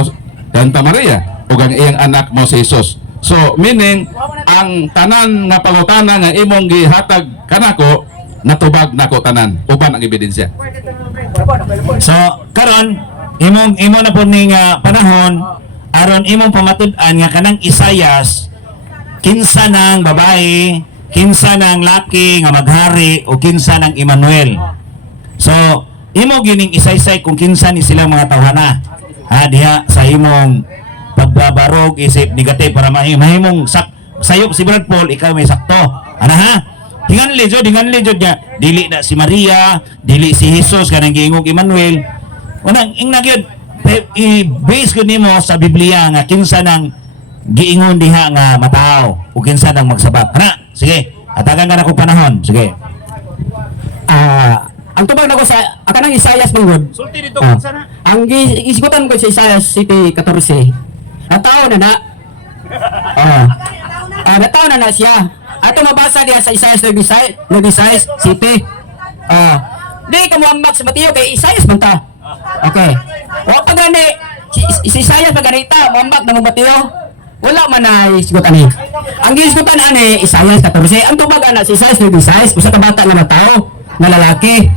Santa Maria ug ang iyang anak mo si Jesus. So meaning ang tanan nga pangutana nga imong gihatag kanako natubag nako tanan uban ang ebidensya. So, karon imo na po ning panahon aron imong pamatud-an nga kanang Isayas kinsa ng babae, kinsa ng laki nga maghari o kinsa ng Emmanuel. So, imo gining isaysay kung kinsa ni silang mga tawhana. Diha sa imong pagbabarog isip negative para mahimong sayop si Brad Paul ikaw may sakto. Ana ha? Dingan lejod niya. Dili na si Maria, dili si Jesus kanang giingog Emmanuel. Unang ing nagyod i-base ko nimo sa Biblia nga kinsa nang giingon diha nga matao o kinsa nang magsabat. Ana, sige. Atagan ka na ko panahon. Sige. Ang tubag nako sa kanang Isayas manggod. Sulti dito kinsa na. Ang isgutan ko sa Isaiah 7:14. Nataw na na. Nataw na na siya. Ato mabasa diha sa Isaiah 7. Di ka mo ambak sa Mateo kay Isaiah man ta. Okay. Wa pa gani si Isaiah pa ganita mo ambak na mo Mateo. Wala man na isgutan ni. Ang isgutan ani Isaiah 14. Ang tubag ana si Isaiah 7 usa ka bata nga nataw nga lalaki.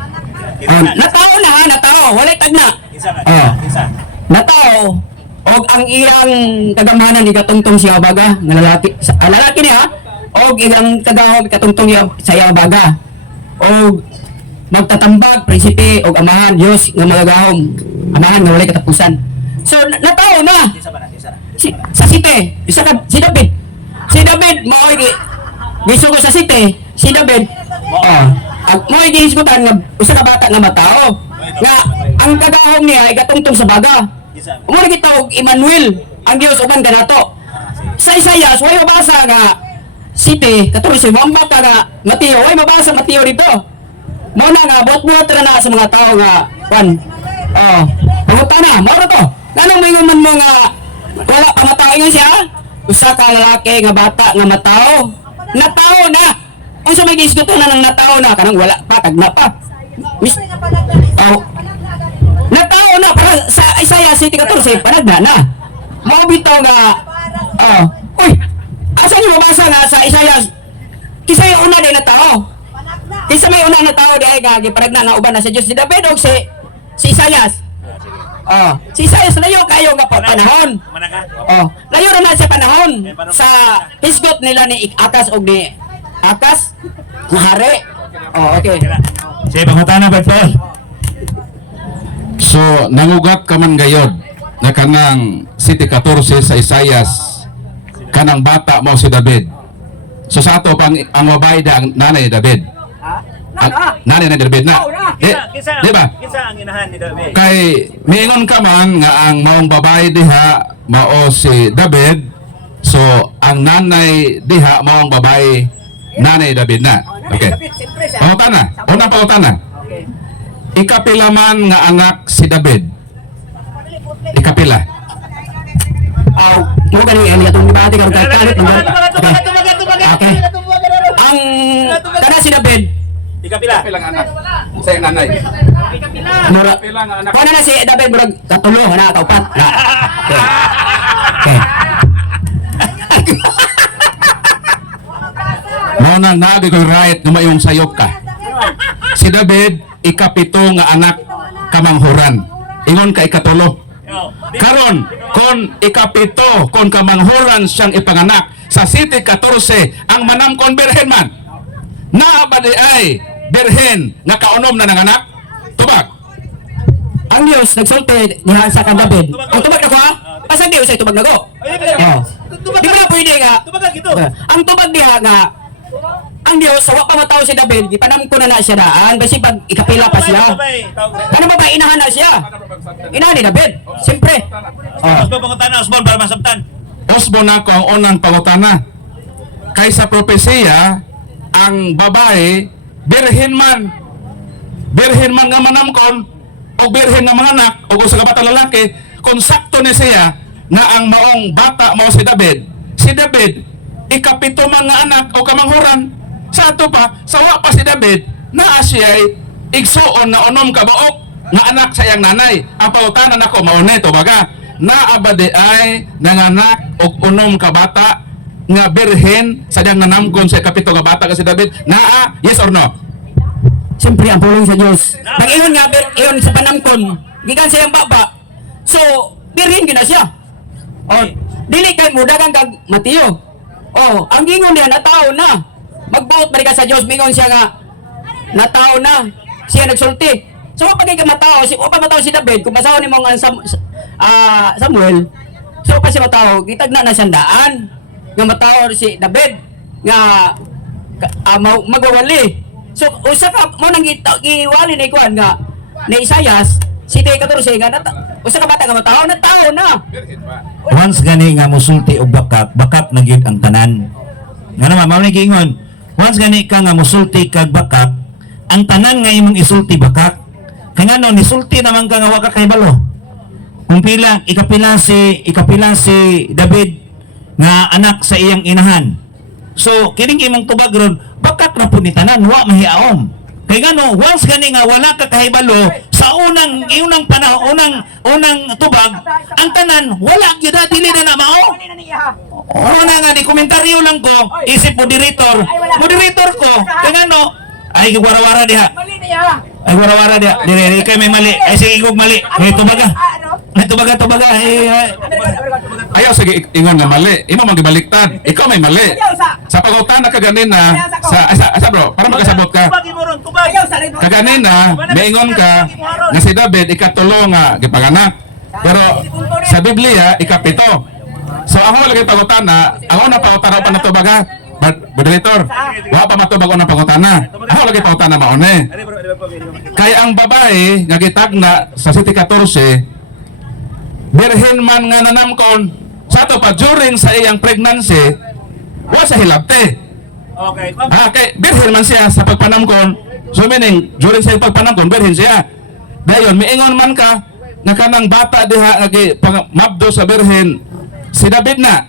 Nataw na ha, nataw. Wala tagna. Kinsa na. Kinsa. Nataw og ang iyang kagamanan ni katungtong siya baga nga lalaki lalaki niya og iyang kagahom katungtong niya sa iya baga og magtatambag prinsipe og amahan Dios nga magagahom amahan nga walay katapusan. So nataw na Kinsa ba na? Kinsa na. sa site si David mao giso ko sa site si David mo gihisgutan nga usa ka bata nga matao nga ang kagahom niya ay katungtong sa baga. Kinsa. Umuli kita og Emmanuel, ang Dios uban kanato. Sa Isaias, way mabasa nga City, katulad mo ang bata nga Mateo, way mabasa Mateo dito. Mo na nga buot-buot ra na sa mga tao nga pangutana, mo ra to. Nganong may man mo nga wala pa matao ingon siya? Usa ka lalaki nga bata nga matao. Natao na. Unsa may gisgutan na ng natao na kanang wala pa tagna pa. Natao na para sa Isaiah 7:14 panagna na. Mao bitaw nga uy, asa niyo mabasa nga sa Isaiah kisa yung una din na tao. Kisa may una na tao di ay nga giparagna na uban na sa Dios si David og si Isaiah. Si Isaiah layo kayo nga panahon. Manaka. Layo na sa panahon sa hisgot nila ni Akas og ni Akas nga hari. Okay. Sige, pangutana Brad Paul. So nangugat ka man gayod na kanang 7:14 sa Isayas kanang bata mo si David. So sa ato pang ang babae da ang nanay ni David. Nanay ni David na. Di ba? Kinsa ang inahan ni David? Kay miingon ka man nga ang maong babae diha mao si David. So ang nanay diha maong babae nanay David na. Okay. Pangutana. Unang pangutana. Ikapila man nga anak si David. Ikapila. Mo gani ani atong debate karon kay kalit man. Okay. Ang kana si David, Ikapila. Ilang anak sa iyang nanay. mura Ilang anak. Kuha na si David murag katulo na kaupat. Na. Okay. Okay. Mao nang naagi ko'y right nga mayong sayop ka. Si David ikapito nga anak kamanghuran. Ingon ka ikatulo. Karon kon ikapito kon kamanghuran siyang ipanganak sa City 14 ang manamkon birhen man. Naa ba di ay birhen nga kaunom na nanganak? Tubag. Ang Dios nagsulti diha sa kan David. Ang tubag nako ha? Pasang Dios ay tubag nako. Oh. Di ba na pwede nga? Tubagan gito. Ang tubag diha nga ang Dios sa wa pa mataw si David, gipanamko na siya daan basi pag ikapila pa siya. Ano ba inahan na siya? Inahan ni David. Siyempre. Oh. Osbon pangutana, Osbon para masabtan. Osbo na ko ang unang pangutana. Kaysa propesiya, ang babae, birhen man nga manamkon, o birhen nga manganak, o kung sa kabata lalaki, kung sakto ni siya, nga ang maong bata mao si David, ikapito man nga anak o kamanghuran, sa ato pa, sawa pa si David, naa siya ay igsuon na unom kabaok, nga anak sa iyang nanay. Ang pangutanan ako, maunay to baga, naabade ay nanganak og unom ka bata nga birhen sa diyang nanamkon sa kapito nga bata kasi David naa, yes or no? Siyempre ang pulong sa Dios. Nag-ingon nga iyon sa panamkon, gikan sa iyang baba. So, birhin gina siya. Oh, dili kay mo dagang kag Mateo. Oh, ang gingon niya natao na. Magbuot balik ka sa Dios, mingon siya nga natao na. Siya nagsulti. So, pag ka matao, si matao si David, kung masawa ni mo nga Samuel, so pa si matao, gitagna na siyang daan. Nga matao si David nga magwawali. So usa ka mo nang giwali ni kuan nga ni Isaias si 14 nga usa ka bata nga matao na tao na. Once gani nga musulti og bakat na gyud ang tanan. Nga naman mao ni giingon, once gani ka nga musulti kag bakat, ang tanan nga imong isulti bakat. Kaya no nisulti naman ka nga wa ka kahibalo. Kung ikapila si David nga anak sa iyang inahan. So kining imong tubag ron, bakat na po ni tanan, wa mahiaom. Kaya gano, once gani nga wala ka kahibalo sa unang unang tubag, ang tanan wala gyud dili na mao. Una nga ni komentaryo lang ko, isip moderator ko. Kaya gano, ay warawara diha. Ay warawara diha. Dili kay may mali. Ay sige igog mali. May tubaga. May tubaga. Ayaw sige ingon nga mali. Imo man gibaliktad. Ikaw may mali. Sa pangutana ka ganina sa bro, para makasabot ka. Tubag mo ron, tubag. Kaganina, miingon ka nga si David ikatulo nga gipanganak. Pero sa Biblia ikapito. So ako lagi pangutana, ang una pangutana pa na tubaga. Moderator, wa pa matubag unang pangutana. Ako lagi pangutana maone. Kaya ang babae nga gitagna sa City 14, birhen man nga nanamkon sa ato pa during sa iyang pregnancy, wa sa hilabte. Okay. Kay birhen man siya sa pagpanamkon. So meaning during sa iyang pagpanamkon birhen siya. Dayon miingon man ka nga kanang bata diha nga mabdo sa birhen si David na.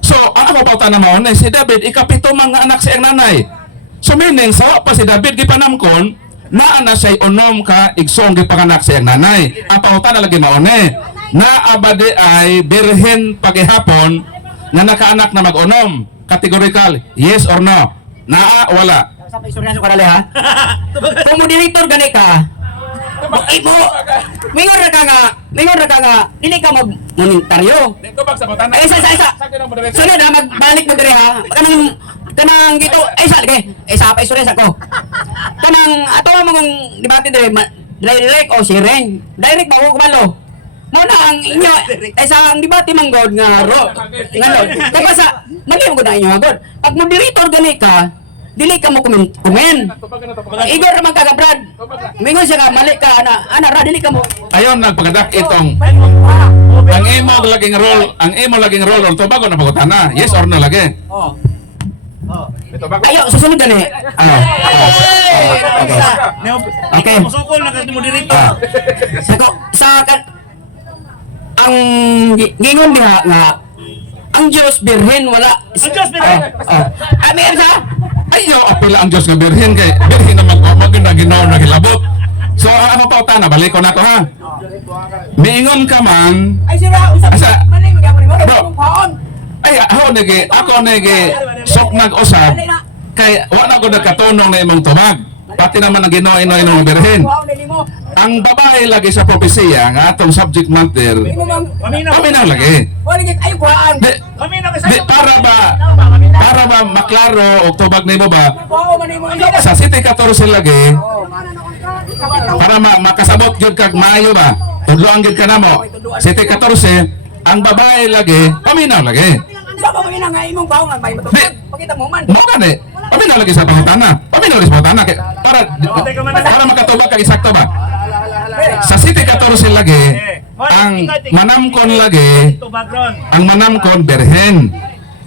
So ang ako pauta na maunay si David ikapito man nga anak sa iyang nanay. So meaning sawa pa si David gipanamkon naa na siya unom ka igsong gipanganak sa iyang nanay. Ang pauta na lagi maunay na abade ay birhen pagihapon nga nakaanak na mag-unom. Categorical, yes or no? Naa, wala. Sa istorya sa kanila ha. Kung moderator gani ka, imo mingon ra ka nga dili ka magmonetaryo. Dito bag sa butana. Isa. Sunod na magbalik mo dire ha. Kanang gito isa lagi. Isa pa istorya sa ko. Kanang ato mo kung debate dire direct o sharing. Direct ba ko kumalo? Mo na ang inyo sa ang debate manggod nga ro. Ngano? Kaya sa mali mo na inyo agad. Pag moderator gani ka, dili ka mo kumen. Igor ra magkagabrad. Mingon siya nga mali ka ana ra dili ka mo. Ayon nagpagadak itong ang imo laging role on Tobago na pagutana. Yes or no lagi? Oh. Ayo susunod gani. Ano? Okay. Musukol na kasi mo dito. Ang gingon diha nga ang Diyos birhen wala. Ang Diyos birhen. Amen sa. Ayo apila ang Dios nga birhen kay birhen naman ko maganda ginaw na gilabot. So ano pa utana balik ko na to ha. Miingon ka man. Ay sira usap. Asa? Maning magapon mo Bro. paon. Ay ako nage sok nag-usap kay wala ko nagkatunong na imong tubag. Pati naman ang Ginoo ino birhen. Ang babae lagi sa propesiya nga atong subject matter. Paminaw lagi. Ay kuhaan. Di para ba maklaro og tubag nimo ba sa City 14 lagi para makasabot gyud kag maayo ba. Tudloan gyud ka namo. City 14 ang babae lagi paminaw lagi. Sa ba nga nga imong bawo nga may Di. matubag. Pakita mo man. Mo gani. Paminaw lagi sa pangutana. Paminaw lagi sa pangutana kay para makatubag kag eksakto ba. Sa City 14 lagi ang manamkon lagi ang manamkon berhen.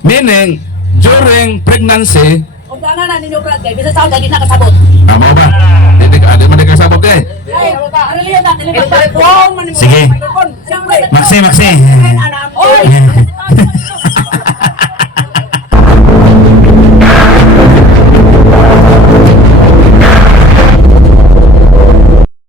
Meaning during pregnancy Ug ana na ninyo brad kay bisa sa dali nakasabot. tama ba? Di man kasabot kay. Ay, ano liya ta? Wow man. Sige. Maksi. Oy.